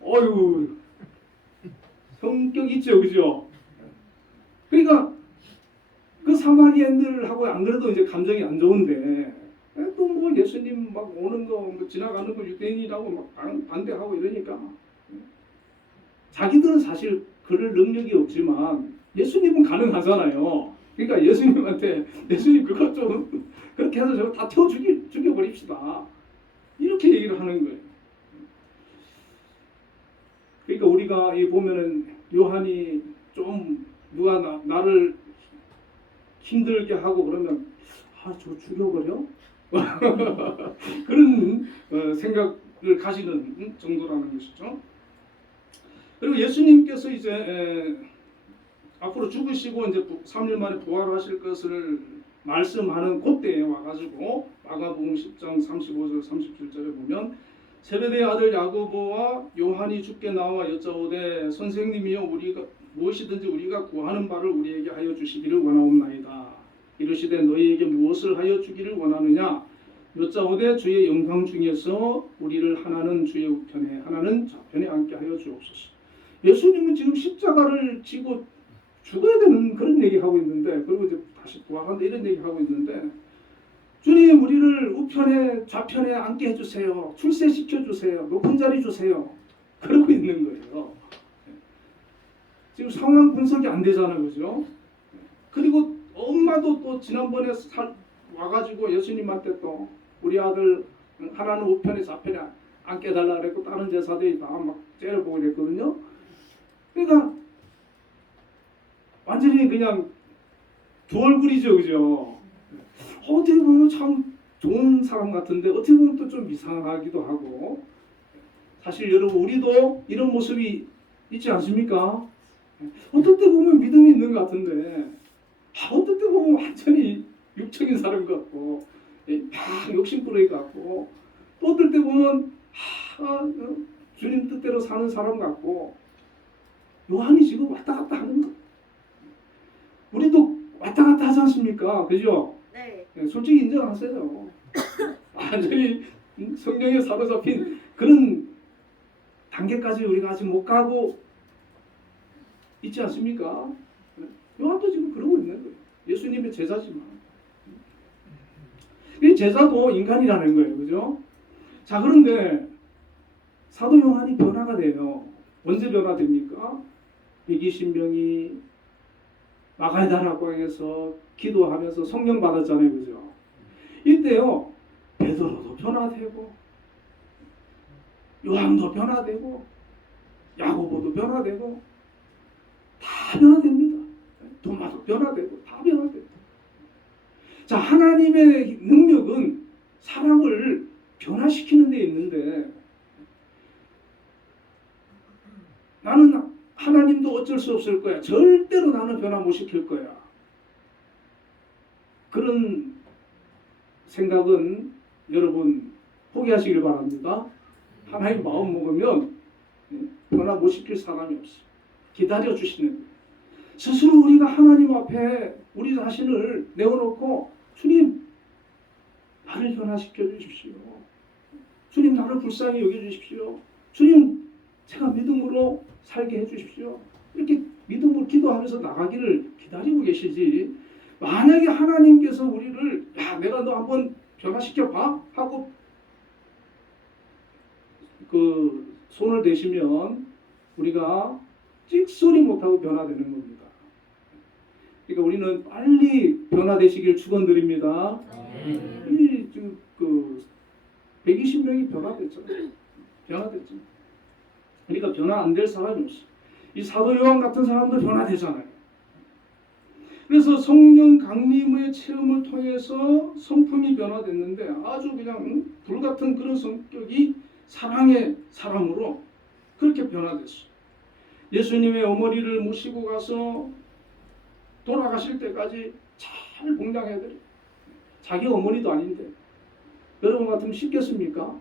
어휴, 성격 있죠, 그죠? 그러니까 그 사마리아인들하고 안 그래도 이제 감정이 안 좋은데 또 뭐 예수님 막 오는 거 뭐 지나가는 거 유대인이라고 막 반대하고 이러니까 자기들은 사실 그럴 능력이 없지만 예수님은 가능하잖아요. 그러니까 예수님한테 예수님 그것 좀 그렇게 해서 저거 다 태워 죽여버립시다. 이렇게 얘기를 하는 거예요. 그러니까 우리가 이 보면은 요한이 좀 누가 나를 힘들게 하고 그러면 저거 죽여버려? 그런 생각을 가지는 정도라는 것이죠. 그리고 예수님께서 이제 앞으로 죽으시고 이제 3일 만에 부활하실 것을 말씀하는 그때에 와가지고 마가복음 10장 35절 37절에 보면 세베대의 아들 야고보와 요한이 주께 나와 여짜오되 선생님이여 우리가 무엇이든지 우리가 구하는 바를 우리에게 하여 주시기를 원하옵나이다. 이르시되 너희에게 무엇을 하여 주기를 원하느냐? 여짜오되 주의 영광 중에서 우리를 하나는 주의 우편에 하나는 좌편에 앉게 하여 주옵소서. 예수님은 지금 십자가를 지고 죽어야 되는 그런 얘기하고 있는데, 그리고 이제 다시 부활한다 이런 얘기하고 있는데, 주님 우리를 우편에 좌편에 앉게 해주세요. 출세시켜주세요. 높은 자리 주세요. 그러고 있는 거예요. 지금 상황 분석이 안 되잖아요. 그죠? 그리고 엄마도 또 지난번에 와가지고 예수님한테 또 우리 아들 하나는 우편에 좌편에 앉게 해달라 그랬고 다른 제사들이 다 막 째려보고 그랬거든요. 그러니까 완전히 그냥 두 얼굴이죠. 그죠? 어떻게 보면 참 좋은 사람 같은데 어떻게 보면 또 좀 이상하기도 하고. 사실 여러분 우리도 이런 모습이 있지 않습니까? 어떨 때 보면 믿음이 있는 것 같은데 어떨 때 보면 완전히 육적인 사람 같고 막 욕심부러기 같고 또 어떨 때 보면 주님 뜻대로 사는 사람 같고. 요한이 지금 왔다 갔다 하는 거. 우리도 왔다 갔다 하지 않습니까? 그죠? 네. 솔직히 인정하세요. 완전히 성령에 사로잡힌 그런 단계까지 우리가 아직 못 가고 있지 않습니까? 요한도 지금 그러고 있는 거예요. 예수님의 제자지만. 이 제자도 인간이라는 거예요. 그죠? 자, 그런데 사도 요한이 변화가 돼요. 언제 변화됩니까? 120명이 마가다락방에서 기도하면서 성령 받았잖아요. 그죠? 이때요. 베드로도 변화되고 요한도 변화되고 야고보도 변화되고 다 변화됩니다. 도마도 변화되고 다 변화되고. 자, 하나님의 능력은 사람을 변화시키는 데 있는데 나는 하나님도 어쩔 수 없을 거야. 절대로 나는 변화 못 시킬 거야. 그런 생각은 여러분 포기하시길 바랍니다. 하나님 마음 먹으면 변화 못 시킬 사람이 없어. 기다려 주시는 거예요. 스스로 우리가 하나님 앞에 우리 자신을 내어놓고 주님 나를 변화시켜 주십시오. 주님 나를 불쌍히 여겨주십시오. 주님 제가 믿음으로 살게 해주십시오. 이렇게 믿음으로 기도하면서 나가기를 기다리고 계시지. 만약에 하나님께서 우리를 야 내가 너 한번 변화시켜 봐 하고 그 손을 대시면 우리가 찍소리 못하고 변화되는 겁니다. 그러니까 우리는 빨리 변화되시길 축원드립니다. 이 지금 그 120명이 변화됐죠. 변화됐죠. 그러니까 변화 안 될 사람이 없어. 이 사도 요한 같은 사람도 변화되잖아요. 그래서 성령 강림의 체험을 통해서 성품이 변화됐는데 아주 그냥 불같은 그런 성격이 사랑의 사람으로 그렇게 변화됐어요. 예수님의 어머니를 모시고 가서 돌아가실 때까지 잘 봉양해드려요. 자기 어머니도 아닌데 여러분 같으면 쉽겠습니까?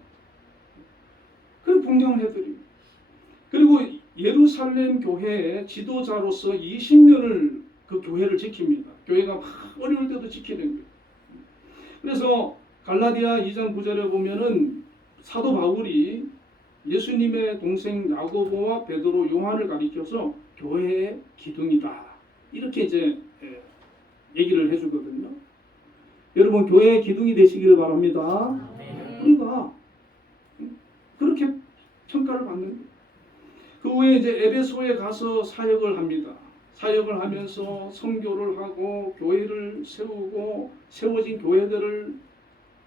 그걸 봉양해드려요. 그리고 예루살렘 교회의 지도자로서 20년을 그 교회를 지킵니다. 교회가 막 어려울 때도 지키는 거예요. 그래서 갈라디아 2장 9절에 보면은 사도 바울이 예수님의 동생 야고보와 베드로, 요한을 가리켜서 교회의 기둥이다. 이렇게 이제 얘기를 해주거든요. 여러분 교회의 기둥이 되시기를 바랍니다. 우리가 그렇게 평가를 받는 거예요. 그 후에 이제 에베소에 가서 사역을 합니다. 사역을 하면서 선교를 하고 교회를 세우고 세워진 교회들을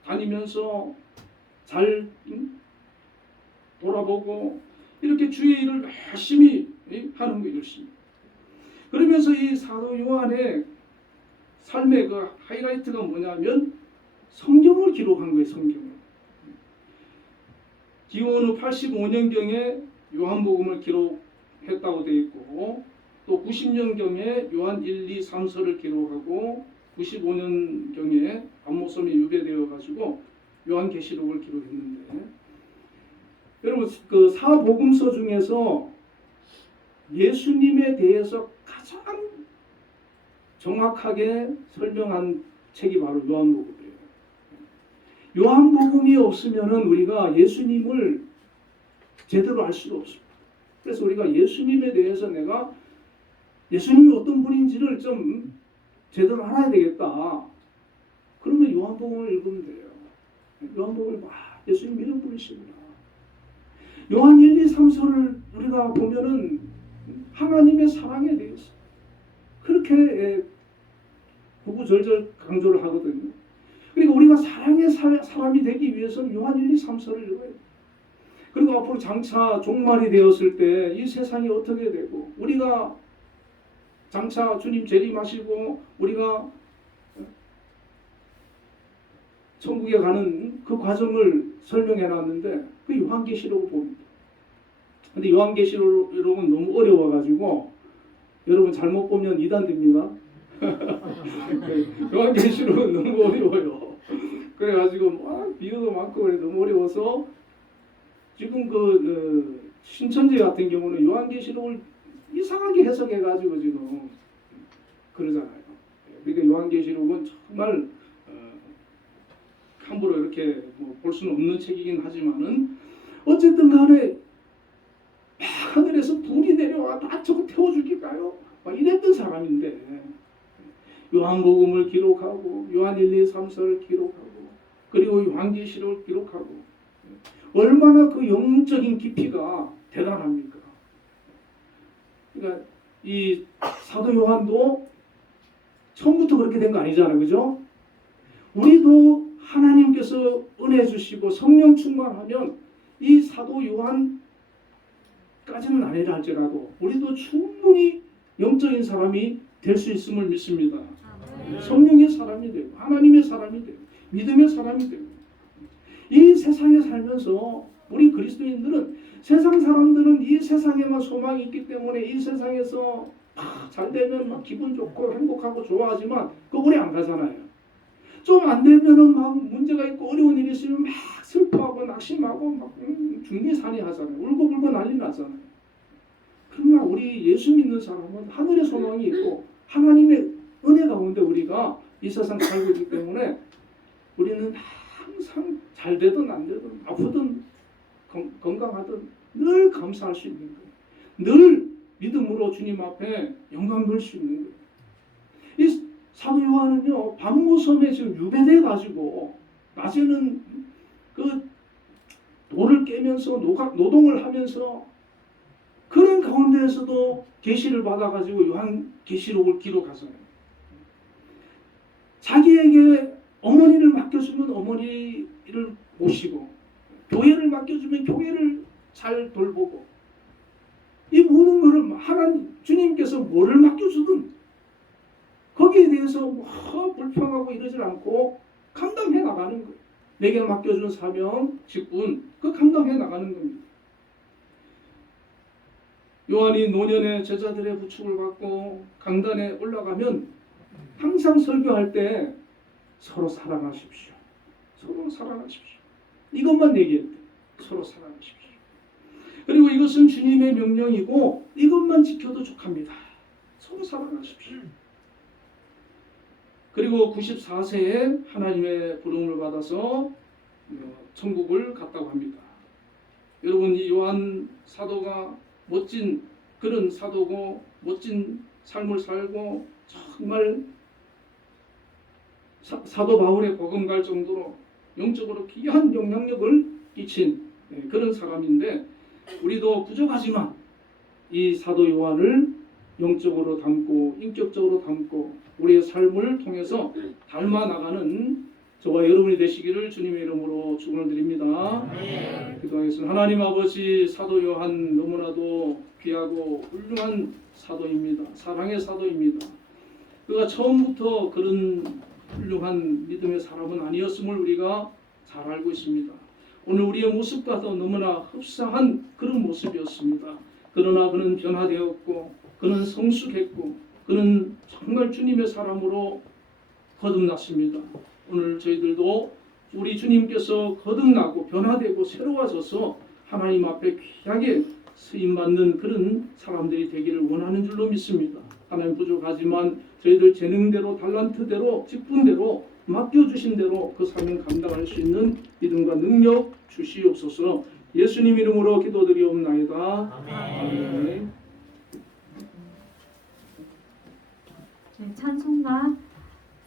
다니면서 잘 돌아보고 이렇게 주의 일을 열심히 하는 거예요. 열심히. 그러면서 이 사도 요한의 삶의 그 하이라이트가 뭐냐면 성경을 기록한 거예요. 성경을. 기원 후 85년경에 요한복음을 기록했다고 되어 있고 또 90년경에 요한 1, 2, 3서를 기록하고 95년경에 암모섬이 유배되어 가지고 요한계시록을 기록했는데 여러분 그 사복음서 중에서 예수님에 대해서 가장 정확하게 설명한 책이 바로 요한복음이에요. 요한복음이 없으면은 우리가 예수님을 제대로 알 수가 없습니다. 그래서 우리가 예수님에 대해서 내가 예수님이 어떤 분인지를 좀 제대로 알아야 되겠다. 그러면 요한복음을 읽으면 돼요. 요한복음을 예수님 이런 분이시구나. 요한 1, 2, 3서를 우리가 보면은 하나님의 사랑에 대해서 그렇게 구구절절 강조를 하거든요. 그러니까 우리가 사랑의 사람이 되기 위해서는 요한 1, 2, 3서를 읽어야 돼요. 그리고 앞으로 장차 종말이 되었을 때 이 세상이 어떻게 되고 우리가 장차 주님 재림하시고 우리가 천국에 가는 그 과정을 설명해 놨는데 그 요한계시록을 봅니다. 근데 요한계시록은 너무 어려워가지고 여러분 잘못 보면 이단됩니다. 요한계시록은 너무 어려워요. 그래가지고 비유도 많고 그래 너무 어려워서 지금 그 신천지 같은 경우는 요한계시록을 이상하게 해석해가지고 지금 그러잖아요. 그러니까 요한계시록은 정말 함부로 이렇게 볼 수는 없는 책이긴 하지만은 어쨌든 간에 하늘에서 불이 내려와 다 저거 태워 죽일까요? 이랬던 사람인데 요한복음을 기록하고 요한 1, 2, 3서를 기록하고 그리고 요한계시록을 기록하고 얼마나 그 영적인 깊이가 대단합니까? 그러니까 이 사도 요한도 처음부터 그렇게 된 거 아니잖아요. 그죠? 우리도 하나님께서 은혜 주시고 성령 충만하면 이 사도 요한까지는 아니라 할지라도 우리도 충분히 영적인 사람이 될 수 있음을 믿습니다. 성령의 사람이 되고 하나님의 사람이 되고 믿음의 사람이 되고 이 세상에 살면서 우리 그리스도인들은 세상 사람들은 이 세상에만 소망이 있기 때문에 이 세상에서 잘 되면 막 기분 좋고 행복하고 좋아하지만 그 오래 안 가잖아요. 좀 안 되면은 막 문제가 있고 어려운 일이 있으면 막 슬퍼하고 낙심하고 막 중리산이 하잖아요. 울고불고 난리 나잖아요. 그러나 우리 예수 믿는 사람은 하늘의 소망이 있고 하나님의 은혜 가운데 우리가 이 세상 살고 있기 때문에 우리는 항상 잘 되든 안 되든 아프든 건강하든 늘 감사할 수 있는 거예요. 늘 믿음으로 주님 앞에 영광 돌 수 있는 거예요. 이 사도 요한은요, 밤모섬에 지금 유배돼 가지고 낮에는 그 돌을 깨면서 노동을 하면서 그런 가운데에서도 계시를 받아가지고 요한 계시록을 기록하잖아요. 자기에게 어머니를 맡겨주면 어머니를 모시고 교회를 맡겨주면 교회를 잘 돌보고 이 모든 것을 하나님 주님께서 뭐를 맡겨주든 거기에 대해서 뭐 불평하고 이러질 않고 감당해 나가는 거예요. 내게 맡겨준 사명, 직분 그 감당해 나가는 겁니다. 요한이 노년에 제자들의 부축을 받고 강단에 올라가면 항상 설교할 때 서로 사랑하십시오. 서로 사랑하십시오. 이것만 얘기했대. 서로 사랑하십시오. 그리고 이것은 주님의 명령이고 이것만 지켜도 족합니다. 서로 사랑하십시오. 그리고 94세에 하나님의 부름을 받아서 천국을 갔다고 합니다. 여러분, 이 요한 사도가 멋진 그런 사도고 멋진 삶을 살고 정말 사도 바울의 복음 갈 정도로 영적으로 귀한 영향력을 끼친 그런 사람인데 우리도 부족하지만 이 사도 요한을 영적으로 담고 인격적으로 담고 우리의 삶을 통해서 닮아 나가는 저와 여러분이 되시기를 주님의 이름으로 축원을 드립니다. 기도하겠습니다. 하나님 아버지, 사도 요한 너무나도 귀하고 훌륭한 사도입니다. 사랑의 사도입니다. 그가 처음부터 그런 훌륭한 믿음의 사람은 아니었음을 우리가 잘 알고 있습니다. 오늘 우리의 모습과도 너무나 흡사한 그런 모습이었습니다. 그러나 그는 변화되었고 그는 성숙했고 그는 정말 주님의 사람으로 거듭났습니다. 오늘 저희들도 우리 주님께서 거듭나고 변화되고 새로워져서 하나님 앞에 귀하게 쓰임받는 그런 사람들이 되기를 원하는 줄로 믿습니다. 하나님, 부족하지만 저희들 재능대로 달란트대로 직분대로 맡겨주신 대로 그 사명 감당할 수 있는 믿음과 능력 주시옵소서. 예수님 이름으로 기도드리옵나이다. 아멘. 네, 찬송가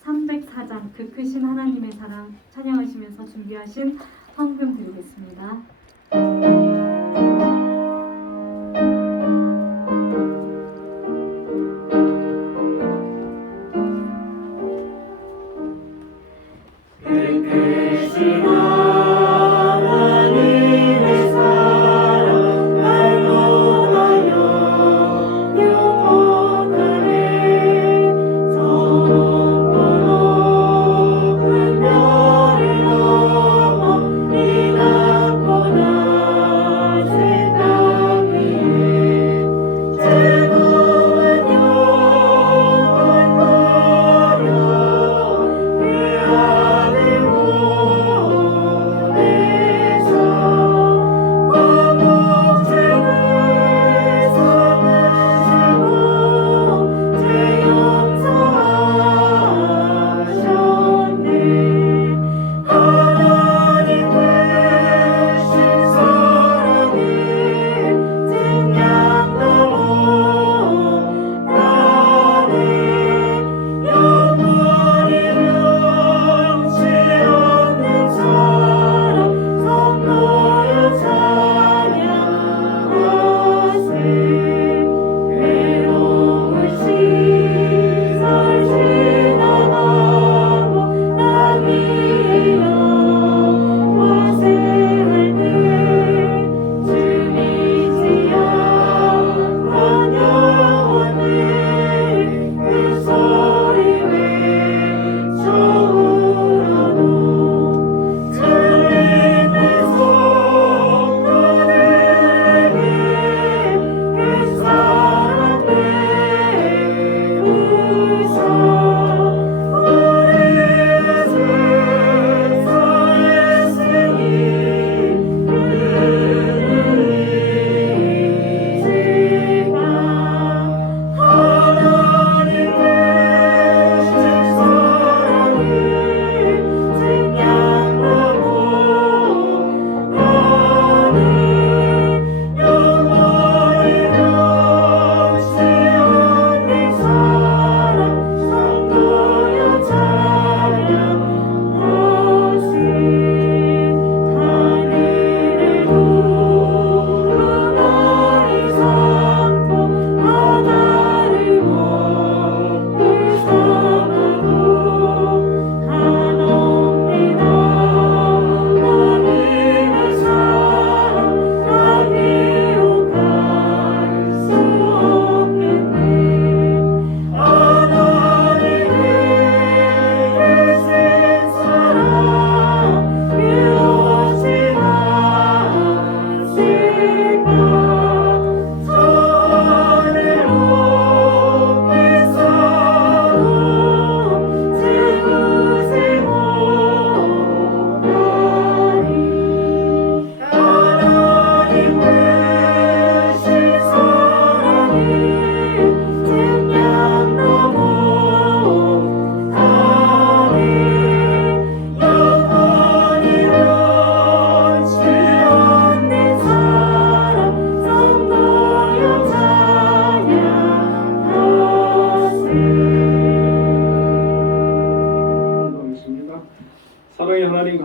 304장 그 크신 하나님의 사랑 찬양하시면서 준비하신 헌금 드리겠습니다. 그 별을 넘어 이 낮고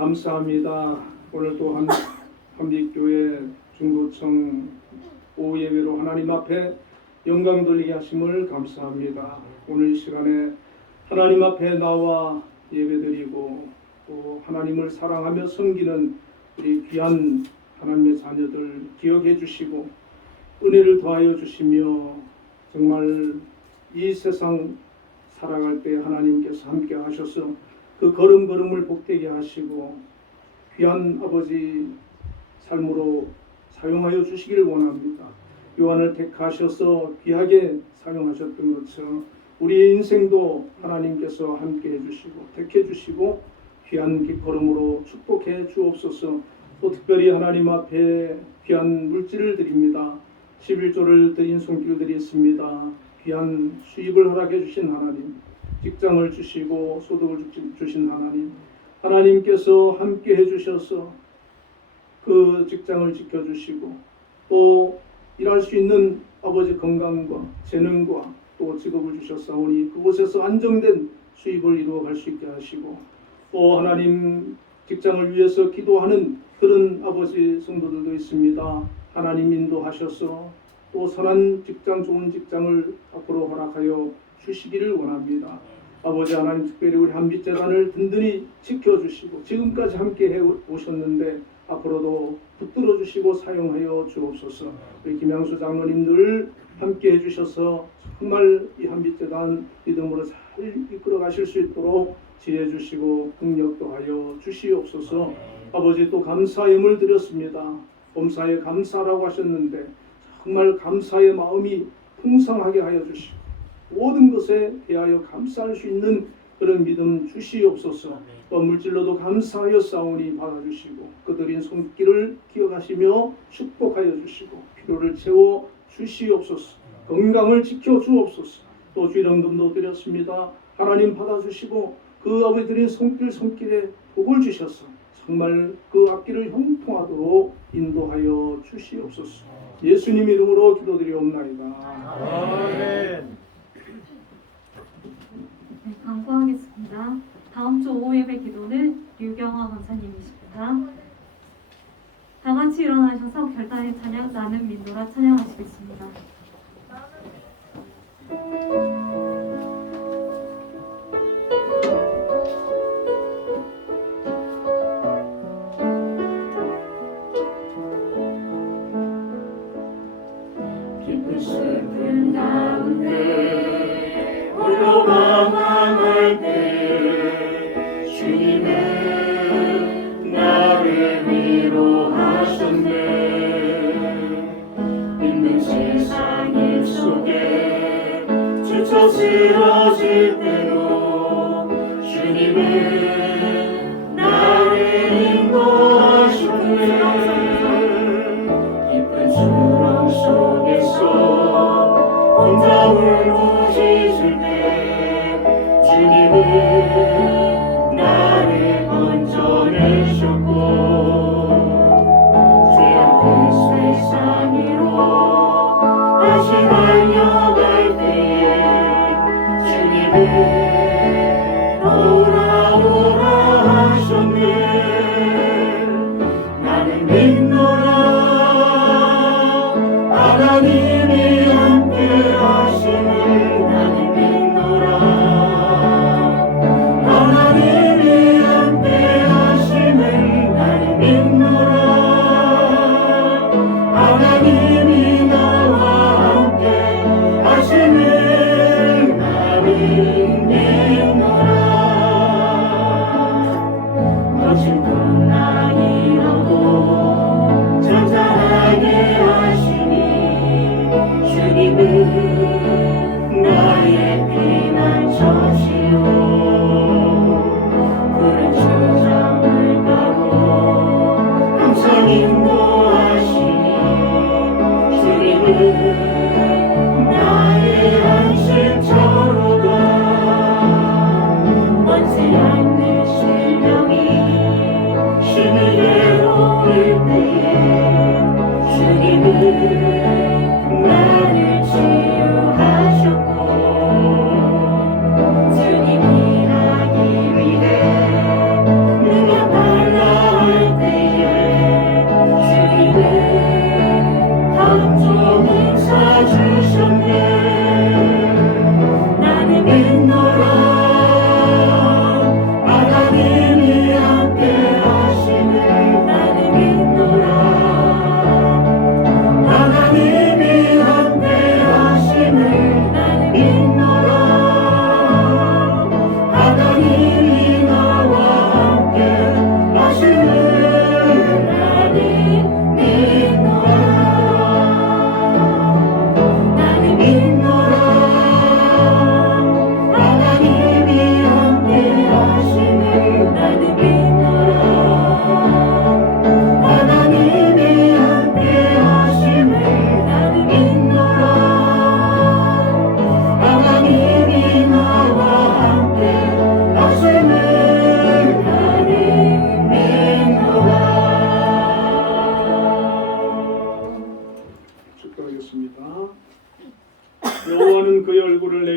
감사합니다. 오늘 또한 한빛교회 중도청 오후 예배로 하나님 앞에 영광 돌리게 하심을 감사합니다. 오늘 시간에 하나님 앞에 나와 예배드리고 또 하나님을 사랑하며 섬기는 우리 귀한 하나님의 자녀들 기억해 주시고 은혜를 더하여 주시며 정말 이 세상 살아갈 때 하나님께서 함께 하셔서 그 걸음걸음을 복되게 하시고 귀한 아버지 삶으로 사용하여 주시기를 원합니다. 요한을 택하셔서 귀하게 사용하셨던 것처럼 우리의 인생도 하나님께서 함께 해주시고 택해 주시고 귀한 길걸음으로 축복해 주옵소서. 또 특별히 하나님 앞에 귀한 물질을 드립니다. 11조를 드린 손길들이 있습니다. 귀한 수입을 허락해 주신 하나님, 직장을 주시고 소득을 주신 하나님, 하나님께서 함께 해주셔서 그 직장을 지켜주시고 또 일할 수 있는 아버지 건강과 재능과 또 직업을 주셨사오니 그곳에서 안정된 수입을 이루어갈 수 있게 하시고 또 하나님 직장을 위해서 기도하는 그런 아버지 성도들도 있습니다. 하나님 인도하셔서 또 선한 직장, 좋은 직장을 앞으로 허락하여 주시기를 원합니다. 아버지 하나님 특별히 우리 한빛재단을 든든히 지켜주시고 지금까지 함께 해오셨는데 앞으로도 붙들어 주시고 사용하여 주옵소서. 우리 김양수 장로님들 함께 해주셔서 정말 이 한빛재단 믿음으로 잘 이끌어 가실 수 있도록 지혜 주시고 능력도 하여 주시옵소서. 아버지 또 감사함을 드렸습니다. 범사에 감사라고 하셨는데 정말 감사의 마음이 풍성하게 하여 주시고 모든 것에 대하여 감사할 수 있는 그런 믿음 주시옵소서. 또 물질로도 감사하여 싸우니 받아주시고 그들인 손길을 기억하시며 축복하여 주시고 필요를 채워 주시옵소서. 건강을 지켜 주옵소서. 또 주일헌금도 드렸습니다. 하나님 받아주시고 그 아버지들인 손길에 복을 주셔서 정말 그 앞길을 형통하도록 인도하여 주시옵소서. 예수님 이름으로 기도드리옵나이다. 아멘. 네, 강구하겠습니다. 다음 주 오후 예배 기도는 류경화 권사님이십니다. 다 같이 일어나셔서 별단의 찬양 나는 민노라 찬양하시겠습니다. 깊은 슬픔 가운데 홀로 방황할 때에 주님은 나를 위로하셨네. 힘든 세상 일 속에 지쳐 쓰러질 때도 주님은 나를 인도하셨네. 깊은 수렁 속에서 혼자 울부짖을 때 주님은 나를 건져내셨고 죄악된 세상 위로 다시 달려갈 때에 주님은 돌아오라 하셨네. 나는 믿노라 하나님이 함께 하심을 나는 믿노라. 하나님이 함께 하심을 나는 믿노라. 하나님이 나와 함께 하심을 나는 믿노라.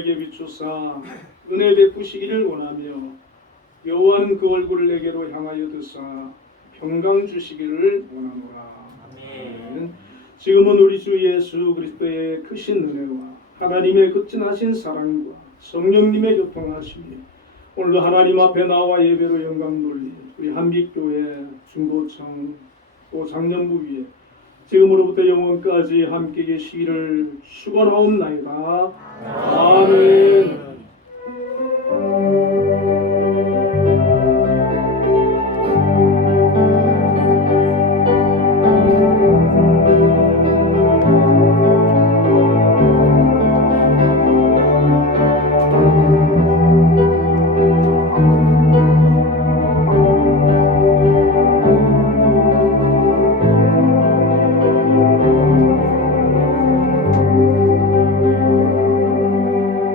내게 비추사 은혜 베푸시기를 원하며 여호와는 그 얼굴을 내게로 향하여 드사 평강 주시기를 원하노라. 아멘. 지금은 우리 주 예수 그리스도의 크신 은혜와 하나님의 극진하신 사랑과 성령님의 교통하심이 오늘도 하나님 앞에 나와 예배로 영광 돌리 우리 한빛교회 중보청 또 장년부 위에 지금으로부터 영원까지 함께 계시기를 축원하옵나이다. 아멘.